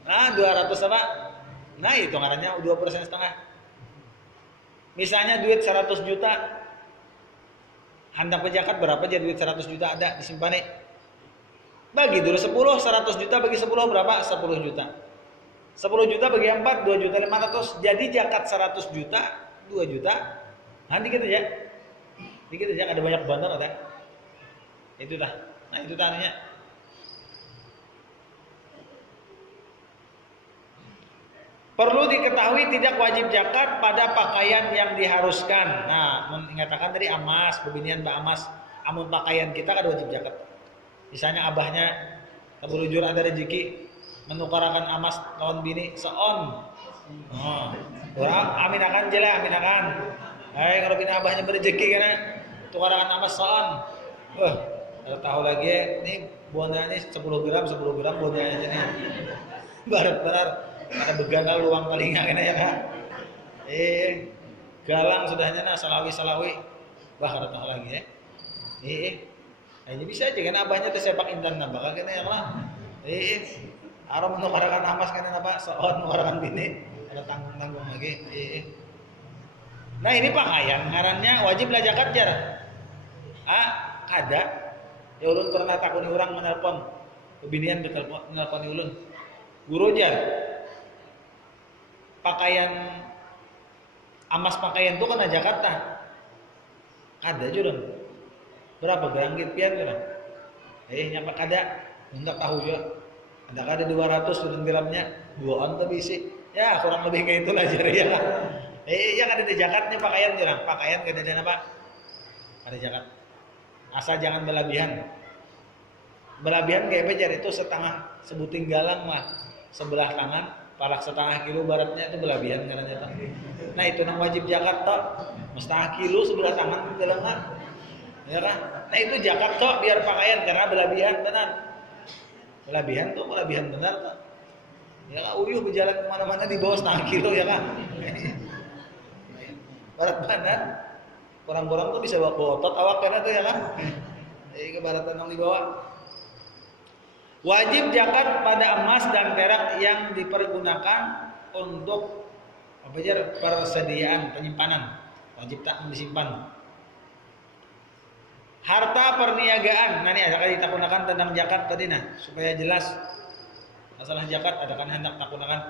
Nah, 200 apa? Nah, hitungannya 2,5%. Misalnya duit 100 juta. Hendak berzakat berapa aja duit 100 juta ada disimpan nih? Bagi dulu 10, 100 juta bagi 10 berapa? 10 juta. 10 juta bagi 4, 2.500.000. Jadi zakat 100 juta, 2 juta. Nah, dikit aja. Dikit aja, ada banyak bandar ada. Itu dah. Nah, itu tanya. Perlu diketahui tidak wajib zakat pada pakaian yang diharuskan. Nah, mengatakan tadi emas, pembinian emas. Amun pakaian kita kan wajib zakat. Misalnya abahnya keberujur ada rezeki menukarkan emas lawan bini seon. Orang aminakan jela aminakan. Kalau bini abahnya berrezeki karena tukaran emas seon. Kalau tahu lagi ini bonanya 10 gram bonanya aja nih. Barat ada beganal luang telinga kena ya kan. Galang sudahnya nah salawi. Kalau tahu lagi ya. Ini bisa aja kan abahnya teh sepak intan nambah kena yang lah. Arom menukarakan amas kan apa? Seon menukarakan bini. Ada tanggung lagi. Nah ini pakaian ngarannya wajib lah zakat jar. Kada. Ya ulun pernah takuni orang menelpon. Kebinian menelpon ulun. Guru jar. Pakaian amas pakaian itu kan zakat tah. Kada juga. Berapa gram pian kan? Nyapa kada. Enggak tahu juga. Ada 200 sudah gramnya 2 on tapi isi. Ya kurang lebih kayak itulah jadi ya. Yang ada di zakatnya pakaian jurang. Pakaian kada ada apa? Ada zakat. Asal jangan berlebihan. Berlebihan kayak bejar itu setengah sebuting galang mah sebelah tangan, palak setengah kilo baratnya itu berlebihan katanya. Nah itu nang wajib zakat toh. Setengah kilo sebelah tangan galang mah. Ya kan? Nah itu zakat toh biar pakaian karena berlebihan benar. Berlebihan benar toh. Ya kan uyuh berjalan kemana-mana di bawah setengah kilo ya kan. Barat benar. Orang-orang tuh bisa bawa otot awak karena tuh ya kan. Kebaratan yang dibawa. Wajib zakat pada emas dan perak yang dipergunakan untuk persediaan penyimpanan. Wajib tak disimpan. Harta perniagaan. Nah ini ada kita gunakan tentang zakat tadi nah supaya jelas masalah zakat ada kan hendak takunakan.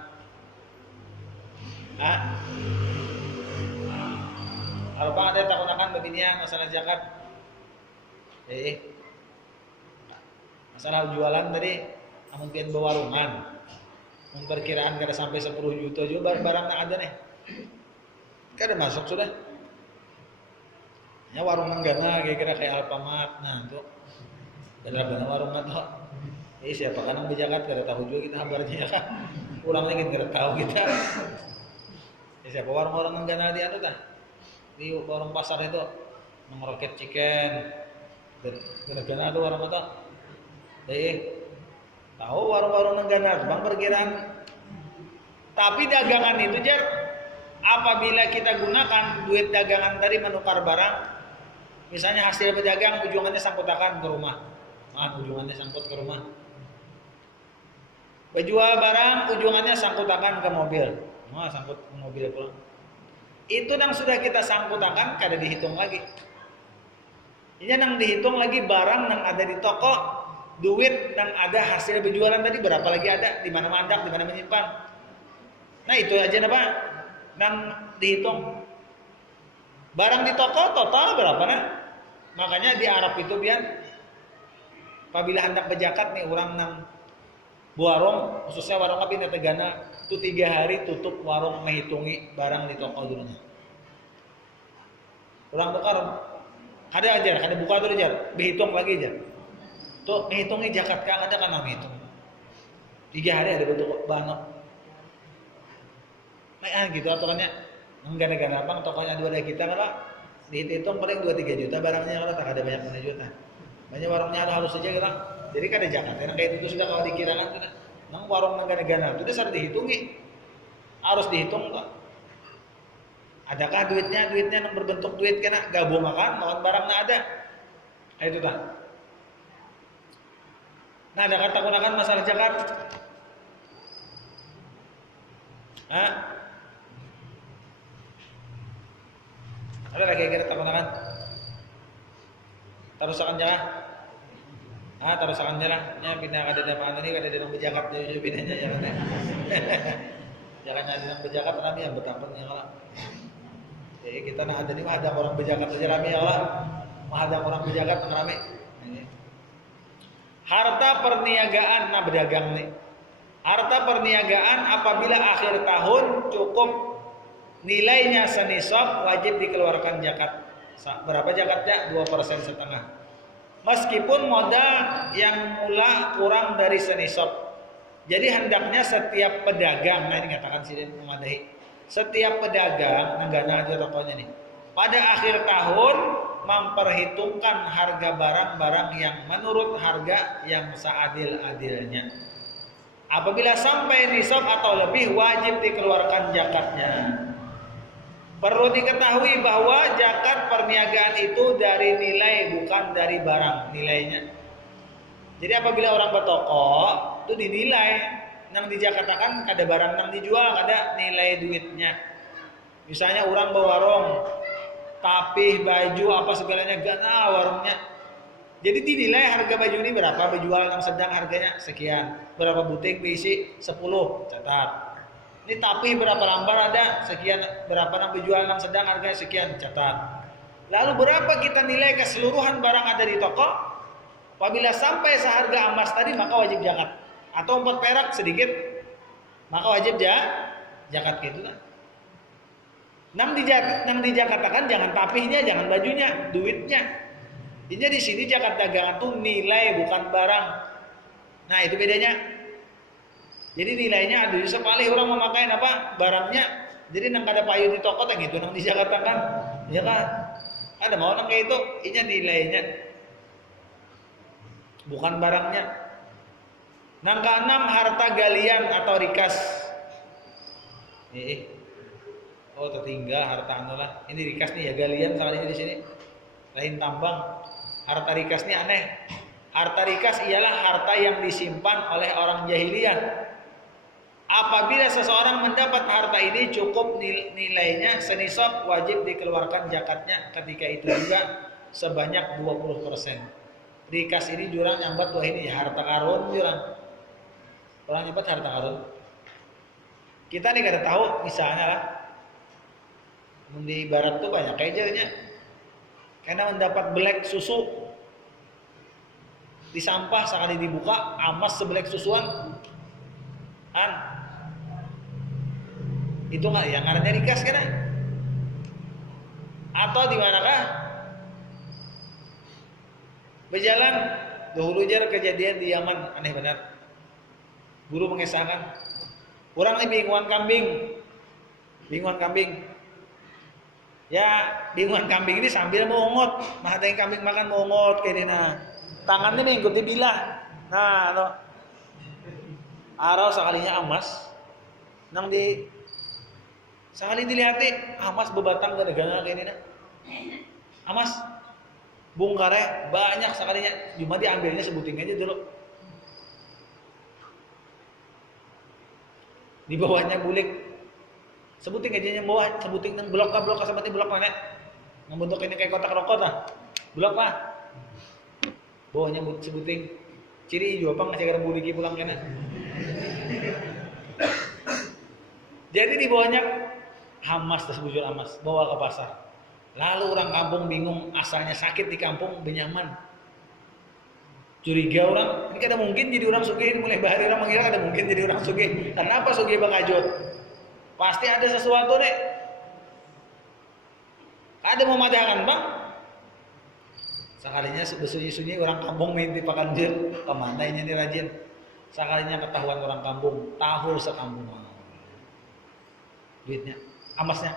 Ah, apa ada takunakan beginian masalah zakat. Masalah jualan tadi mungkin bewarungan. Memperkiraan kada sampai 10 juta juga barangnya ada nih. Kada masuk sudah. Ya warung manggana kira-kira kayak Alfamart. Nah, itu benar-benar warung atau siapa kan yang berjakat kada tahu juga kita kabarnya kan. Pulang lagi kada tahu kita. Siapa warung-warung manggana di anu tah? Di warung pasar itu Rocket Chicken. Gara-gara ada warung atau tahu warung-warung manggana bang perkiraan. Tapi dagangan itu jar apabila kita gunakan duit dagangan tadi menukar barang, misalnya hasil berdagang ujungannya sangkutakan ke rumah. Ujungannya sangkut ke rumah. Berjual barang ujungannya sangkutakan ke mobil. Sangkut ke mobil pulang. Itu yang sudah kita sangkutakan kada dihitung lagi. Ini yang dihitung lagi barang yang ada di toko, duit yang ada hasil berjualan tadi berapa lagi ada, di mana mandak, di mana menyimpan. Nah itu aja apa yang dihitung. Barang di toko total berapa nah? Makanya di Arab itu biar apabila hendak berzakat nih orang nang warung, khususnya warung api tegana itu 3 hari tutup warung menghitungi barang di toko dulunya. Orang tukar ada aja, ada buka dulu aja, berhitung lagi aja. Tuh menghitungi zakat kan ada kan menghitung. 3 hari ada bentuk bahan. Nah gitu aturannya. Enggak apa tokonya dua dari kita kalau dihitung paling 2-3 juta barangnya kalau tak ada banyak mana juta. Banyak warungnya ada halus saja kita. Jadi kan ada zakat. Karena kayak itu sudah kalau dikirakan sudah. Nang warung negara-negara itu sudah dihitungi. Harus dihitung kok. Adakah duitnya yang berbentuk duit kena gabung makan lawan barangnya ada. Kayak itu tak. Nah, ada kata gunakan masalah zakat. Ada lagi kira tak gunakan. Tarusakan jalan. Tarusakan jalan. Ya pindah kada ada mana ni kada ada berzakat je pindahnya ya kan. Jangan ada yang berzakat kami yang bertampun ya Allah. Jadi kita nak ada ni ada orang berzakat saja kami ya Allah. Ada orang berzakat kami. Harta perniagaan berdagang nih. Harta perniagaan apabila akhir tahun cukup nilainya senisab wajib dikeluarkan zakat. Berapa zakatnya? 2,5%. Meskipun modal yang mula kurang dari senisab. Jadi hendaknya setiap pedagang, nah ini katakan sini memadahi. Setiap pedagang, negara aja tokonya nih. Pada akhir tahun memperhitungkan harga barang-barang yang menurut harga yang seadil-adilnya. Apabila sampai nisab atau lebih wajib dikeluarkan zakatnya. Perlu diketahui bahwa zakat perniagaan itu dari nilai bukan dari barang nilainya. Jadi apabila orang bertoko itu dinilai, yang dizakatakan ada barang yang dijual, ada nilai duitnya. Misalnya orang berwarung, tapih, baju apa segalanya gana warungnya. Jadi dinilai harga baju ini berapa, berjual yang sedang harganya sekian, berapa butik berisi 10, catat. Ini tapi berapa lambar ada sekian, berapa yang berjual yang sedang harganya sekian, catat. Lalu berapa kita nilai keseluruhan barang ada di toko? Apabila sampai seharga emas tadi maka wajib zakat. Atau 4 perak sedikit maka wajib zakat gitu kan. Nang dijakatakan jangan tapihnya, jangan bajunya, duitnya. Ini di sini zakat dagangan tuh nilai bukan barang. Nah itu bedanya. Jadi nilainya ada sepalih orang memakai apa barangnya. Jadi nang kada payu di toko tang itu nang dijakatakan, ya kan? Ada mau nang kayak itu, ini nilainya bukan barangnya. Nang keenam harta galian atau rikas. Tertinggal harta anulah. Ini rikas nih ya galian soalnya di sini. Lain tambang. Harta rikas ini aneh. Harta rikas ialah harta yang disimpan oleh orang jahiliyah. Apabila seseorang mendapat harta ini cukup nilainya senisab wajib dikeluarkan zakatnya ketika itu juga sebanyak 20%. Rikas ini jurang yang buat ini harta karun jurang. orang nyebut harta karun. Kita nih kada tahu misalnya lah, di barat tuh banyak kejadiannya, karena mendapat belek susu di sampah sekali dibuka amas sebelek susuan, kan? Itu nggak yang ngarannya digas kan? Atau di manakah berjalan dahulu jar kejadian di Yaman aneh benar. Guru mengesahkan orang nih bingungan kambing. Ya bingungan kambing ini sambil mongot, mah ada yang kambing makan mongot kayak ini nah. Tangannya mengikuti bilah. Nah, no. Arau sekalinya amas nang di sekali dilihati amas bebatang gara-gara kayak ini nah. Amas bungkare banyak sekalinya, cuma diambilnya sebuting aja dulu. Di bawahnya bulik, sebuting aja yang bawah, sebuting dan blok seperti blok planet, membentuk ini kayak kotak rokok lah, blok lah. Bawahnya sebuting, ciri hijau apa ngasih karena buliki pulang kena. Jadi di bawahnya hamas, sebujur hamas, bawa ke pasar. Lalu orang kampung bingung, asalnya sakit di kampung benyaman. Curiga orang, ini kada mungkin jadi orang sugih, mulai bahari orang mengira kada mungkin jadi orang sugih. Kenapa sugih bangajut? Pasti ada sesuatu deh. Kada mau madahkan bang. Sekalinya bersunyi-sunyi orang kampung minti pakanjir, kemana ini rajin. Sekalinya ketahuan orang kampung, tahu sekampung. Duitnya, amasnya.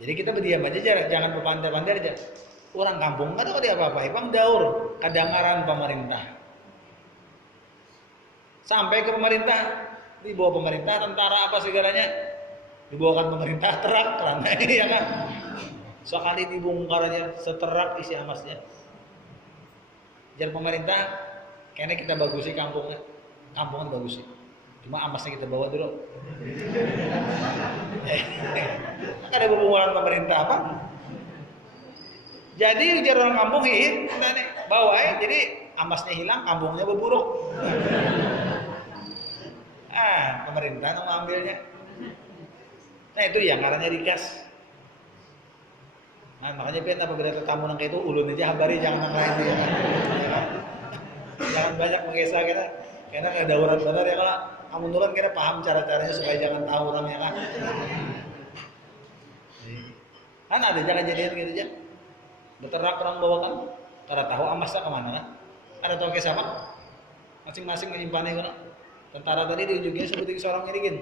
Jadi kita berdiam aja, jangan berpandai-pandai aja. Orang kampung kan ada apa-apa, bang daur kadangaran pemerintah. Sampai ke pemerintah, dibawa pemerintah, tentara apa segalanya, dibawakan pemerintah terak karena ya kan. Sekali dibongkar aja seterak isi amasnya. Jar pemerintah, kayaknya kita bagusi kampungnya, kampungan bagusi. Cuma amasnya kita bawa dulu. Ada hubungan pemerintah apa? Jadi ujar orang kampung bawa jadi amasnya hilang, kampungnya berburuk. Pemerintah mau ambilnya. Nah itu yang karena dikas. Nah makanya pian apa beda tamu nang itu ulun aja habari jangan nang lain ya. Jangan banyak mengesah kita. Karena ada urat benar ya kalau kamu nurun kita paham cara-caranya supaya jangan tahu orangnya kan. Kan ada jangan jadian gitu aja. Beterak orang bawa kan, kada tahu amasnya kemana kan? Ada tahu ke siapa? Masing-masing menyimpannya kan? Tentara tadi di ujungnya seperti seorang ini kan?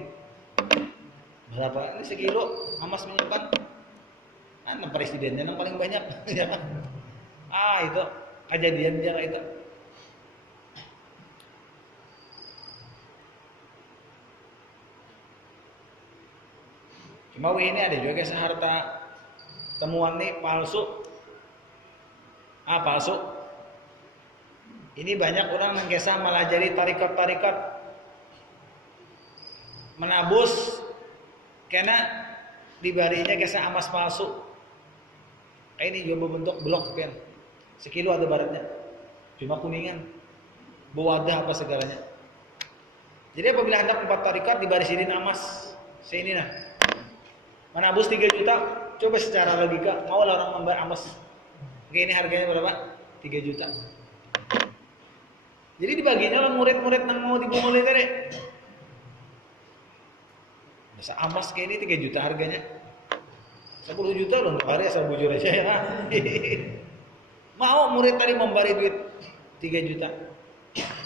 Berapa? Ini sekilo amas menyimpan. Kan presidennya yang paling banyak, ya kan? Itu kejadian jangan itu. Cuma ini ada juga kisah harta temuan nih palsu. Palsu. Ini banyak orang yang kisah malah jadi tarikat-tarikat menabus karena dibarinya kisah emas palsu. Kayak ini juga berbentuk blok kan. Sekilo ada baratnya. Cuma kuningan. Bewadah apa segalanya. Jadi apabila hendak 4 tarikat dibarisinin emas sini nah. Menabus 3 juta, coba secara logika mau lah orang membayar emas. Oke, ini harganya berapa? 3 juta. Jadi dibaginya lah murid-murid yang mau dibunguli tadi. Masa emas kayak ini 3 juta harganya. 10 juta loh untuk hari asal bujur aja ya. Mau murid tadi memberi duit 3 juta.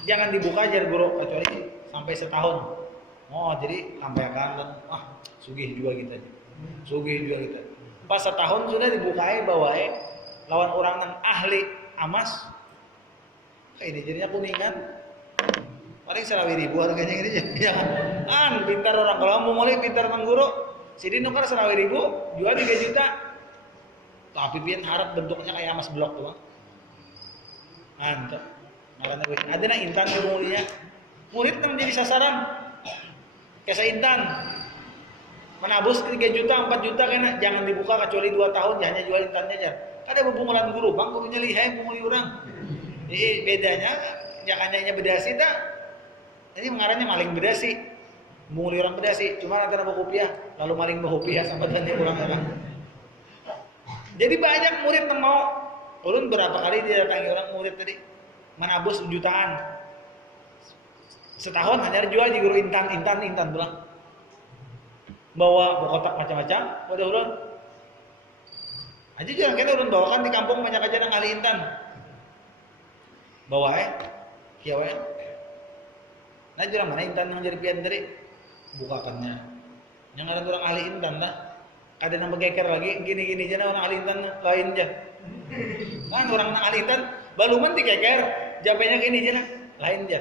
Jangan dibuka aja guru kecuali sampai setahun. Jadi tambahkan sugih juga kita. Sugih juga kita. Pas setahun sudah dibukai bawai lawan orang yang ahli amas. Ini jadinya kuningan. Paling 100.000 harganya ini ya kan. Pintar orang kalau mau mulai pintar nang guru. Sini nukar 100.000 jual 3 juta. Tapi pian harap bentuknya kayak emas blok tuh. Mantap. Makanya ada na intan di muridnya. Murid kan menjadi sasaran. Kayak intan. Menabus 3 juta, 4 juta kan jangan dibuka kecuali 2 tahun hanya jual intannya aja. Ada hubungan guru, bang gurunya lihai punguli orang. Jadi bedanya, jangannya beda sih tak. Ini mengarahnya maling bedasi. Munguli orang bedasi, cuma antara kopiah, lalu maling kopiah sama tanya kurang orang. Jadi banyak murid yang mau. Ulun berapa kali didatangi orang murid tadi menabus jutaan. Setahun hanya jual di guru intan pulang. Bawa kotak macam-macam, udah ulun. Aja jangan kena ulun bawakan di kampung banyak aja yang ahli intan. Bawa kieu we. Nah jurang mana intan yang jadi pian tadi? Bukakannya. Yang ada orang ahli intan dah. Ada yang begeker lagi gini-gini aja orang ahli intan lain aja. Kan orang ahli intan baluman dikeker, japenya gini aja lain aja.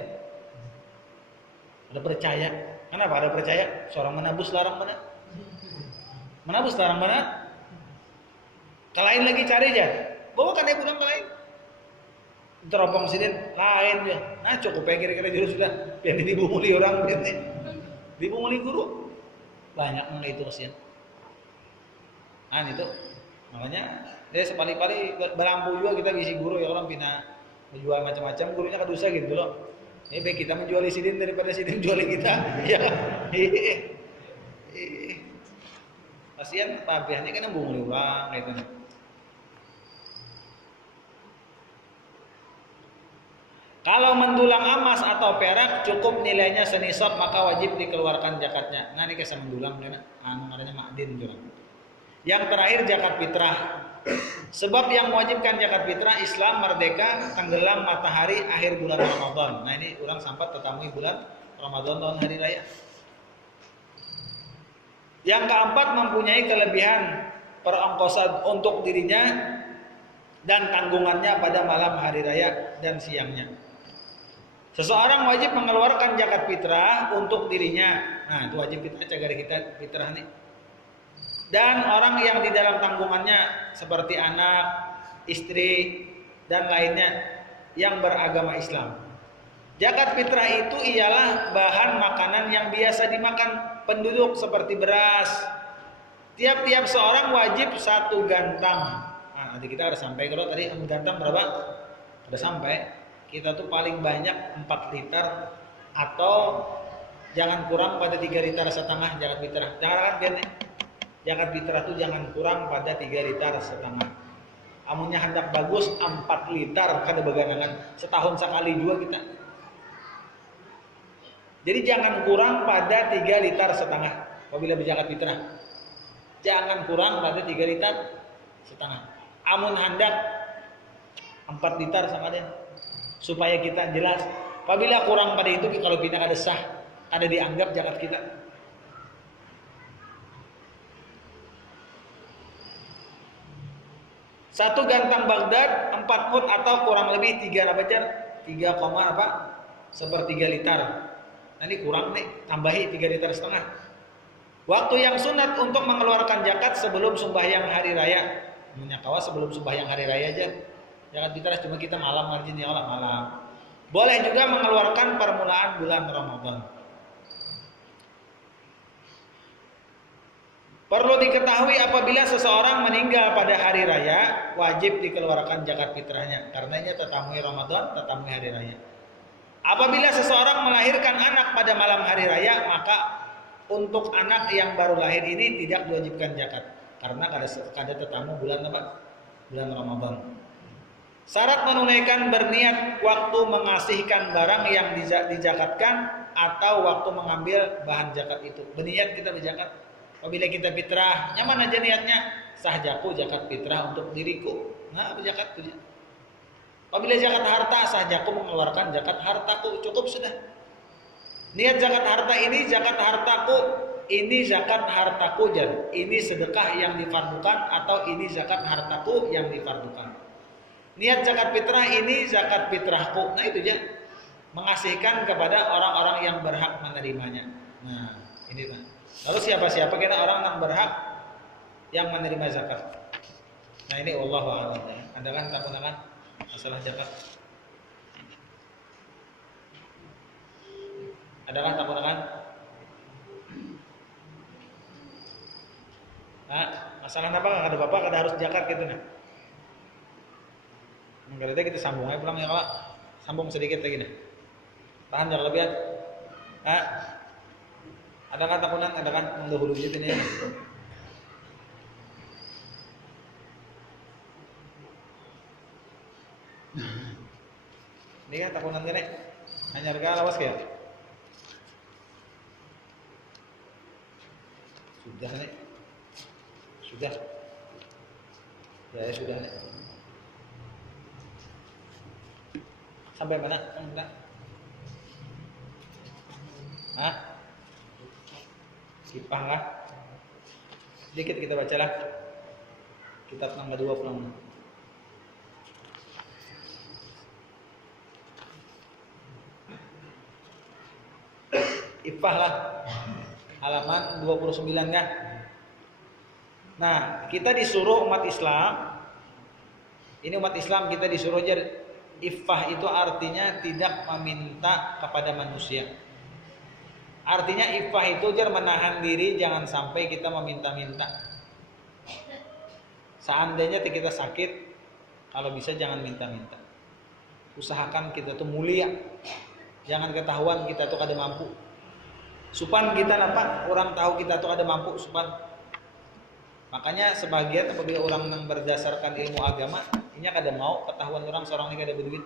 Ada percaya. Kenapa ada percaya? Seorang menabus larang mana? Menabus larang mana? Kalain lagi cari aja. Bawakan dia pulang kalain. Teropong sini lain ya. Nah cukup ya kira-kira juru sudah. Biar dibunguli orang biar dibunguli guru. Banyak yang itu kasihan. Itu makanya dia sepali-pali berampu juga kita bisi guru ya orang pina menjual macam-macam gurunya kadusa gitu loh. Ini baik kita menjual sidin daripada sidin jual kita. Ya. Kasihan pabiannya kan bunguli orang gitu. Kalau mendulang emas atau perak cukup nilainya senisab maka wajib dikeluarkan zakatnya. Nah ini kisah mendulang namanya makdin juga. Yang terakhir zakat fitrah. Sebab yang mewajibkan zakat fitrah Islam merdeka tenggelam matahari akhir bulan Ramadan. Nah ini orang sampai tetamui bulan Ramadan tahun hari raya. Yang keempat mempunyai kelebihan perongkosan untuk dirinya dan tanggungannya pada malam hari raya dan siangnya. Seseorang wajib mengeluarkan zakat fitrah untuk dirinya. Nah, itu wajib kita cagar kita fitrah nih. Dan orang yang di dalam tanggungannya seperti anak, istri dan lainnya yang beragama Islam. Zakat fitrah itu ialah bahan makanan yang biasa dimakan penduduk seperti beras. Tiap-tiap seorang wajib 1 gantang. Nah, nanti kita harus sampai kalau tadi gantang berapa? Udah sampai. Kita tuh paling banyak 4 liter atau jangan kurang pada 3 liter setengah zakat fitrah. Jangan kan zakat fitrah tuh jangan kurang pada 3 liter setengah. Amunnya hendak bagus 4 liter kada beganangan setahun sekali juga kita. Jadi jangan kurang pada 3 liter setengah apabila berzakat fitrah. Jangan kurang pada 3 liter setengah. Amun hendak 4 liter sama dia. Supaya kita jelas. Apabila kurang pada itu kalau kita ada sah, ada dianggap zakat kita. Satu gantang Baghdad 4 mut atau kurang lebih 3 sepertiga liter. Nanti kurang nih, tambahi 3 liter setengah. Waktu yang sunat untuk mengeluarkan zakat sebelum sembahyang hari raya. Menyakawa sebelum sembahyang hari raya aja. Zakat fitrah cuma kita malam margin ya Allah malam. Boleh juga mengeluarkan permulaan bulan Ramadan. Perlu diketahui apabila seseorang meninggal pada hari raya wajib dikeluarkan zakat fitrahnya karena ini tetamui Ramadan, tetamui hari raya. Apabila seseorang melahirkan anak pada malam hari raya maka untuk anak yang baru lahir ini tidak diwajibkan zakat karena kada tetamu bulan apa? Bulan Ramadan. Syarat menunaikan berniat waktu mengasihkan barang yang dijakatkan atau waktu mengambil bahan zakat itu. Berniat kita berzakat. Apabila kita fitrah, nyaman aja niatnya, sah jaku zakat fitrah untuk diriku. Nah, berzakat itu. Apabila zakat harta, sah jaku mengeluarkan zakat hartaku, cukup sudah. Niat zakat harta ini zakat hartaku, ini zakat hartaku jan. Ini sedekah yang difardukan atau ini zakat hartaku yang difardukan. Niat zakat fitrah ini zakat fitrahku. Nah itu aja. Mengasihkan kepada orang-orang yang berhak menerimanya. Nah ini lah. Lalu siapa-siapa kita orang yang berhak yang menerima zakat. Nah ini wallahu a'lam. Ada kan takunakan masalah zakat? Adakah takunakan? Nah masalah apa? Ada bapak kada harus zakat gitu nah. Mengkali kita sambung aja pulang ya kalau sambung sedikit lagi nih. Tahan jangan lebihan. Ah, ada kan takunan, ada kan mendahului itu ini. Ini kan takunan gini. Hanya harga lawas ya. Sudah nih. Sudah. Ya sudah nih. Sampai mana? Enggak. Hah? Kipah lah. Sedikit kita bacalah. Kitab nomor 20. Ifah lah. Halaman 29 ya. Nah, kita disuruh umat Islam. Ini umat Islam kita disuruh aja. Ifah itu artinya tidak meminta kepada manusia. Artinya ifah itu jar menahan diri, jangan sampai kita meminta-minta. Seandainya kita sakit, kalau bisa jangan minta-minta. Usahakan kita tuh mulia. Jangan ketahuan kita tuh kada mampu. Supan kita apa? Orang tahu kita tuh kada mampu, supan. Makanya sebagian apabila orang yang berdasarkan ilmu agama, ini kada mau ketahuan orang seorang ini kada berduit.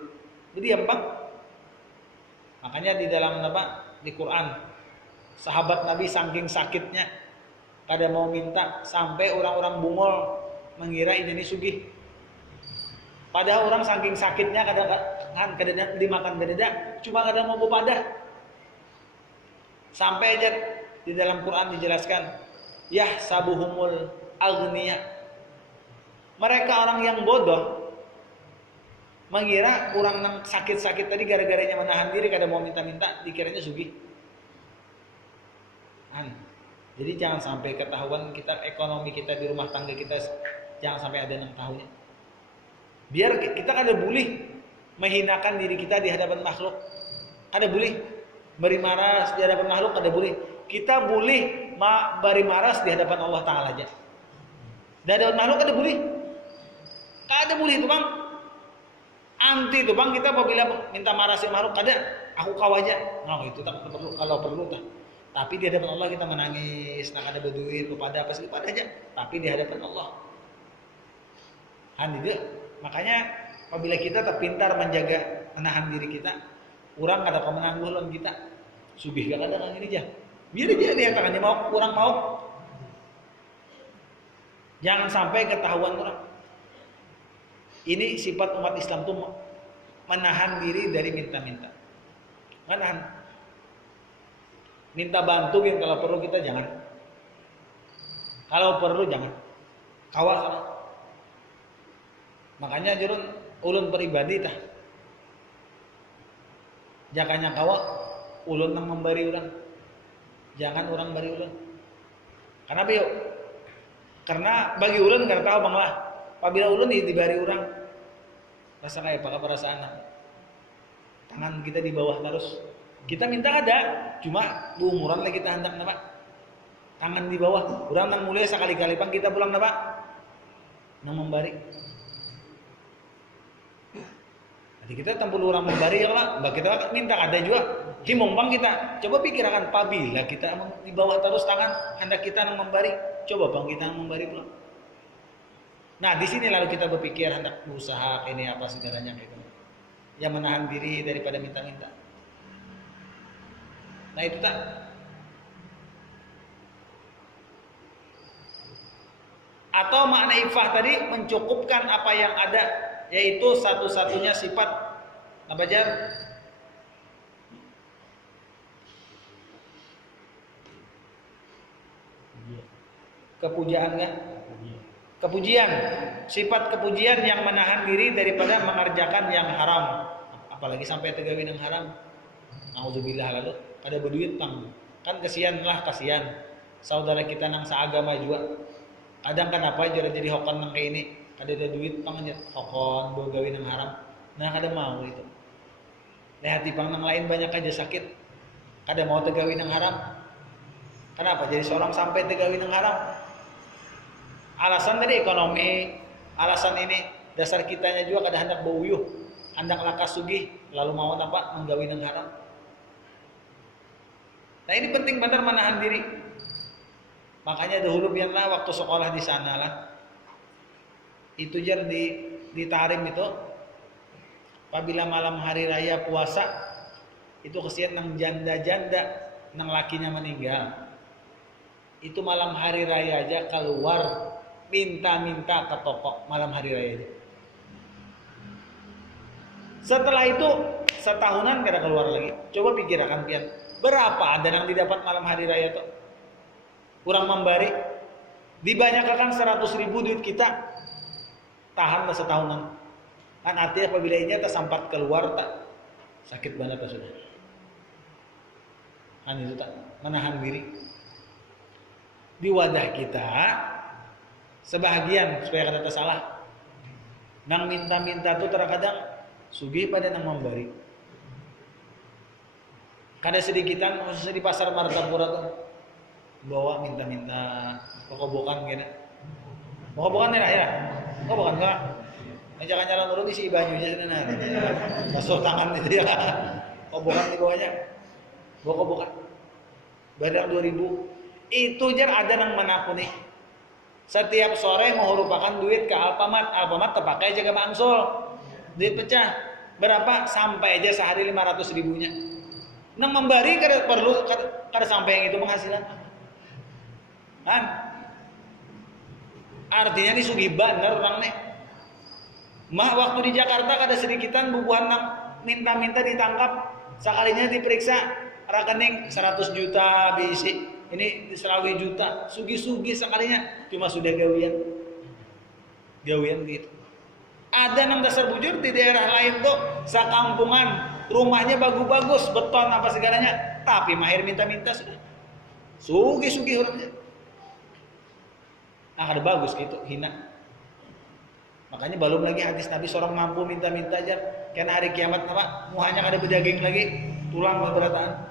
Jadi gampang. Makanya di dalam apa? Di Quran, sahabat Nabi saking sakitnya kada mau minta sampai orang-orang bungol mengira ini sugih. Padahal orang saking sakitnya kada dimakan kada, cuma kada mau bepadah. Sampai aja di dalam Quran dijelaskan, yah sabuhumul agniya. Mereka orang yang bodoh mengira orang yang sakit-sakit tadi gara-garanya menahan diri kada mau minta-minta dikiranya sugih. Jadi jangan sampai ketahuan kita ekonomi kita di rumah tangga kita jangan sampai ada yang tahunya. Biar kita kada boleh menghinakan diri kita di hadapan makhluk. Kada boleh beri maras di hadapan makhluk, kada boleh. Kita boleh beri maras di hadapan Allah Ta'ala aja. Di hadapan makhluk kada boleh. Kada boleh itu bang. Anti itu bang, kita apabila minta maras di makhluk kada, aku kau aja. Nah itu tak perlu, kalau perlu tak. Tapi di hadapan Allah kita menangis, nak ada berduit, kepada apa sih, pada aja. Tapi di hadapan Allah. Dia. Makanya apabila kita tak pintar menjaga menahan diri kita, orang kada kau menangguh lawan kita. Sugih gak ada ini aja. Biar aja dia tangannya mau, kurang mau. Jangan sampai ketahuan orang. Ini sifat umat Islam tuh menahan diri dari minta-minta. Menahan. Minta bantu yang kalau perlu kita jangan. Kalau perlu jangan. Kawal sama. Makanya jurun ulun pribadi tah. Jakanya kawal ulun yang memberi orang. Jangan orang beri ulun. Kenapa yuk? Karena bagi ulun kada tahu bang lah. Apabila ulun diberi orang, rasa kayak apa perasaan? Tangan kita di bawah terus. Kita minta ada, cuma umuran lah kita hendak napa? Tangan di bawah. Orang nang mulai sekali-kali pang kita pulang napa? Nang memberi. Jadi kita tampil orang memberi ya lah. Mbak kita minta ada juga. Himong bang kita. Coba pikirkan apabila kita di bawah terus tangan hendak kita nang memberi. Coba bang kita nang memberi pulang. Nah di sini lalu kita berpikir hendak berusaha ini apa segalanya gitu. Yang menahan diri daripada minta-minta. Nah itu tak. Atau makna ifah tadi mencukupkan apa yang ada, yaitu satu-satunya sifat apa aja? Kepujaan kan? Kepujian, sifat kepujian yang menahan diri daripada mengerjakan yang haram, apalagi sampai tegawi yang haram. Nauzubillah lalu ada berduit pang, kan kasihan saudara kita nang seagama juga. Kadang kenapa jadi hokon nang kayak ini, ada duit pang nyet hokon begawi nang haram, nah kada mau itu. Nah hati pang nang lain banyak aja sakit, kada mau tegawi nang haram. Kenapa? Jadi seorang sampai tegawi nang haram. Alasan tadi ekonomi, alasan ini dasar kitanya juga kada hendak beuyuh, hendak lakas sugih, lalu mau nampak menggawi nang haram. Nah ini penting benar menahan diri. Makanya dahulu biarlah waktu sekolah di sana lah. Itu jar di Tarim itu, apabila malam hari raya puasa, itu kesian nang janda-janda, nang lakinya meninggal. Itu malam hari raya aja keluar minta-minta ke toko malam hari raya aja. Setelah itu setahunan kada keluar lagi. Coba pikirkan pian, berapa ada yang didapat malam hari raya itu? Kurang membari, dibanyakan 100.000 duit kita, tahan setahunan. Kan artinya apabila ini tersampat keluar tak sakit banget sudah. Kan itu tak menahan diri. Di wadah kita sebahagian supaya kata salah. Nang minta-minta tuh terkadang sugih pada nang memberi. Kada sedikitan khususnya di pasar Martapura tuh bawa minta-minta kokobokan gini. Kokobokan ya. Kokobokan enggak? Jangan jalan turun isi bajunya sana. Basuh tangan itu ya. Kokobokan di bawahnya. Bawa kokobokan. Bayar 2.000. Itu jar ada nang menakuni. Setiap sore mau rupakan duit ke Alfamart terpakai jaga mangsol. Duit pecah. Berapa? Sampai aja sehari 500.000-nya. Nang memberi kada sampai yang itu penghasilan. Kan? Artinya ini sugih bener orang nih. Mah waktu di Jakarta kada sedikitan bubuhan nang minta-minta ditangkap. Sekalinya diperiksa rekening 100 juta bisi. Ini 100 juta. Sugi-sugi sekalinya cuma sudah gawian. Gawian gitu. Ada nang dasar bujur di daerah lain tuh sakampungan, rumahnya bagus-bagus, beton apa segalanya, tapi mahir minta-minta sudah. Sugi-sugi orangnya. Nah, ada bagus gitu, hina. Makanya belum lagi hadis Nabi seorang mampu minta-minta aja, karena hari kiamat apa? Muhanya kada berdaging lagi, tulang berberataan.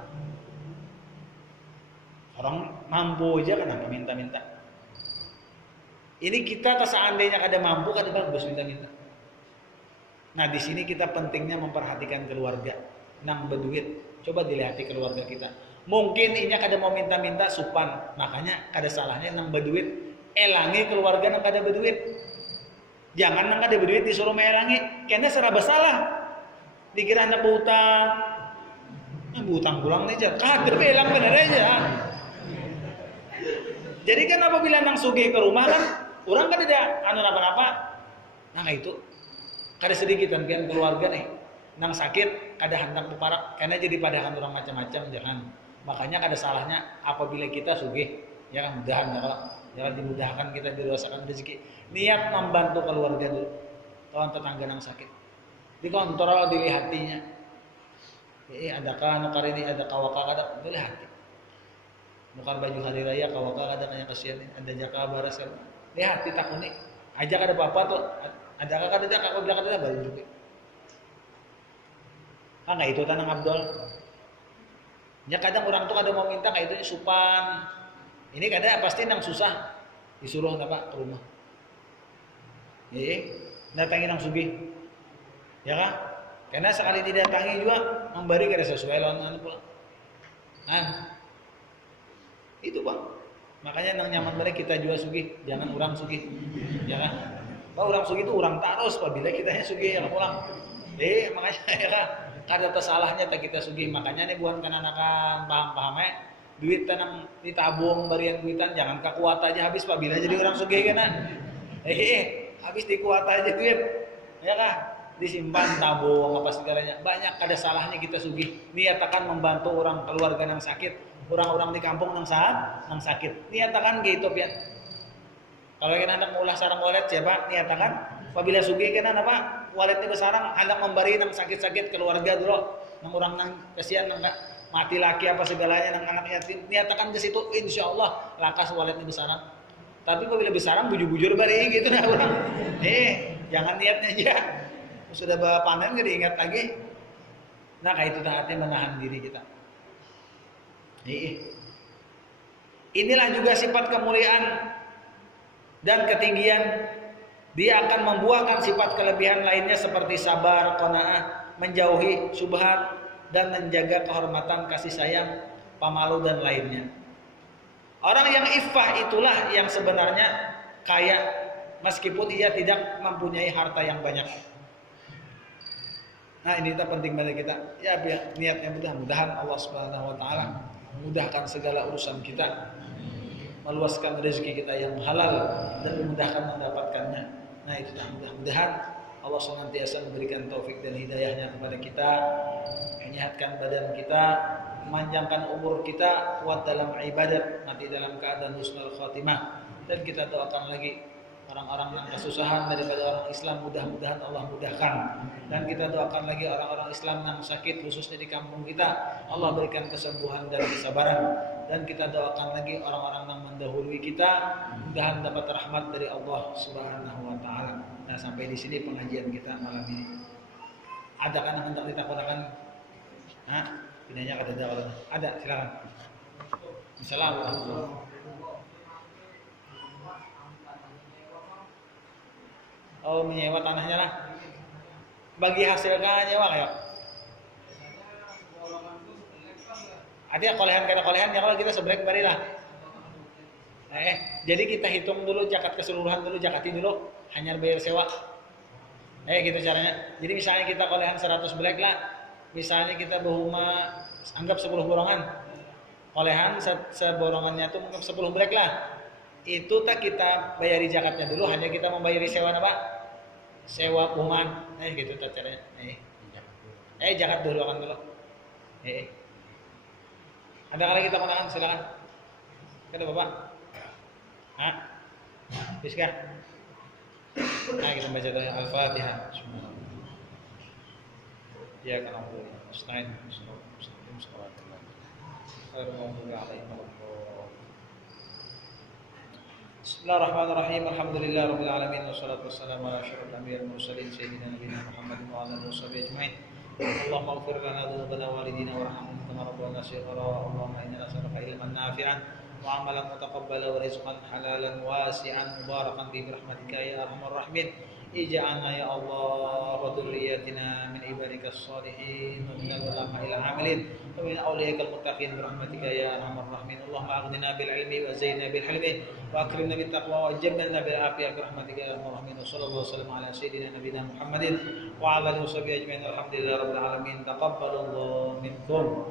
Orang mampu aja kan minta-minta. Ini kita seandainya kada mampu kada bagus minta-minta. Nah di sini kita pentingnya memperhatikan keluarga, nang berduit. Coba dilihati keluarga kita. Mungkin ini kada mau minta-minta supan, makanya kada salahnya nang berduit. Elangi keluarga nang kada berduit. Jangan nang kada berduit disuruh melangi, kena serba salah. Dikira hendak berhutang, berhutang pulang nih jar. Kada belang bener aja. Jadi kan apabila nang sugih ke rumah kan, orang kan ada anu apa-apa. Nah itu kada sedikitan pian keluarga nih nang sakit kada hendak buparak karena jadi padahan orang macam-macam jangan. Makanya kada salahnya apabila kita sugih ya kan mudahan ya kalau jangan dimudahkan kita dirasakan rezeki. Niat membantu keluarga dulu. Kawan tetangga nang sakit. Dikontrol dilihatinya. Adakah nukar ini ada kawaka kada dilihati. Nukar baju hari raya kawaka kada kaya kasihan ada jaka baras kan. Lihati takuni. Ajak ada apa-apa tuh. Adakah kada jaka kalau bilang kada balik juga. Enggak itu tanang Abdul. Ya kadang orang tuh kada mau minta kayak itu supan. Ini kadang pasti nang susah disuruh apa ke rumah. Datangin nang sugih. Ya kan? Karena sekali didatangi juga memberi kada sesuai lawan anu pula. Itu Bang. Makanya nang nyaman mereka kita juga sugih, jangan orang sugih. Ya kan? Pak orang sugih itu orang terus apabila kitanya sugih yang pulang. Makanya ya kan kada tersalahnya tak kita sugih. Makanya nih buat kananakan paham-paham duit tanam ditabung barian duitan jangan kakuat aja habis apabila jadi orang sugih kan. Habis dikuat aja duit. Ya kan? Disimpan tabung apa segalanya. Banyak kada salahnya kita sugih. Niatakan membantu orang keluarga yang sakit. Orang-orang di kampung nang sakit. Niatakan gitu pian. Kalau kena hendak mengulah sarang walet siapa? Niatakan apabila sugih kena apa? Waletnya besarang hendak memberi nang sakit-sakit keluarga dulu. Nang orang nang kasihan nang mati laki apa segalanya nang anak yatim. Niatakan ke situ insyaallah lakas waletnya besarang. Tapi apabila besarang bujur-bujur bari gitu nah orang. Jangan niatnya aja. Sudah bawa panen gak diingat lagi. Nah kayak itu artinya menahan diri kita. Inilah juga sifat kemuliaan dan ketinggian. Dia akan membuahkan sifat kelebihan lainnya seperti sabar, qanaah, menjauhi syubhat dan menjaga kehormatan kasih sayang pemalu dan lainnya. Orang yang iffah itulah yang sebenarnya kaya meskipun ia tidak mempunyai harta yang banyak. Nah, ini kita penting bagi kita. Ya, niatnya mudah-mudahan Allah Subhanahu wa taala memudahkan segala urusan kita, meluaskan rezeki kita yang halal dan memudahkan mendapatkannya. Nah, itu mudah-mudahan Allah senantiasa memberikan taufik dan hidayahnya kepada kita, menyehatkan badan kita, memanjangkan umur kita, kuat dalam ibadat, mati dalam keadaan husnul khatimah. Dan kita doakan lagi orang-orang yang kesusahan daripada orang Islam, mudah-mudahan Allah mudahkan. Dan kita doakan lagi orang-orang Islam yang sakit, khususnya di kampung kita, Allah berikan kesembuhan dan kesabaran. Dan kita doakan lagi orang-orang yang mendahului kita, mudahan dapat rahmat dari Allah Subhanahu wa taala. Nah, sampai di sini pengajian kita malam ini. Ada kan yang hendak ditakwalkan? Hah? Pinanya ada, silakan. Assalamualaikum. Oh, menyewa tanahnya lah. Bagi hasil kan nyewa kayak. Ada kolehan ya kalau kita sebrek bari lah. Jadi kita hitung dulu zakat keseluruhan dulu, zakatin dulu, hanya bayar sewa. Gitu caranya. Jadi misalnya kita kolehan 100 brek lah. Misalnya kita berhuma anggap 10 borongan. Kolehan seborongannya tuh anggap 10 brek lah. Itu tak kita bayari zakatnya dulu, hanya kita membayari sewa apa? Sewa bungan, gitu caranya. Zakat dulu akan dulu. Ada kali kita konangan, silakan. Kata Bapak. Hah? Bisa? Nah, kita baca doa Al-Fatihah. Ya kan Allah. Bismillahirrahmanirrahim. Alhamdulillahirabbil alamin wassalatu wassalamu ala asyrofil anbiya'i wal mursalin sayyidina nabiyina Muhammad wa ala alihi washabihi ajmain. Allahumma ighfir lana dzunubana wa walidina warhamhum kama rabbayana shighara. Allahumma inna nas'aluka ilman nafi'an wa 'amalan mutaqabbalan wa rizqan halalan wasi'an mubarakan bi rahmatika ya arhamar rahimin. Ij'alna ya Allah wa dzurriyyatina min ibadikas shalihin wa minal ulama'il 'amilin wa min awliyaikal muttaqin bi rahmatika ya arhamar rahimin. Allahumma aghnina bil ilmi wa zayyinna bil hilmi wa akrimna bit taqwa wa jamilna bil afiyah bi rahmatika ya arhamar rahimin. Sallallahu alaihi wasallam ala sayyidina nabiyina Muhammadin wa ala alihi washabihi ajmain. Alhamdulillahi rabbil alamin. Taqabbalallahu minkum.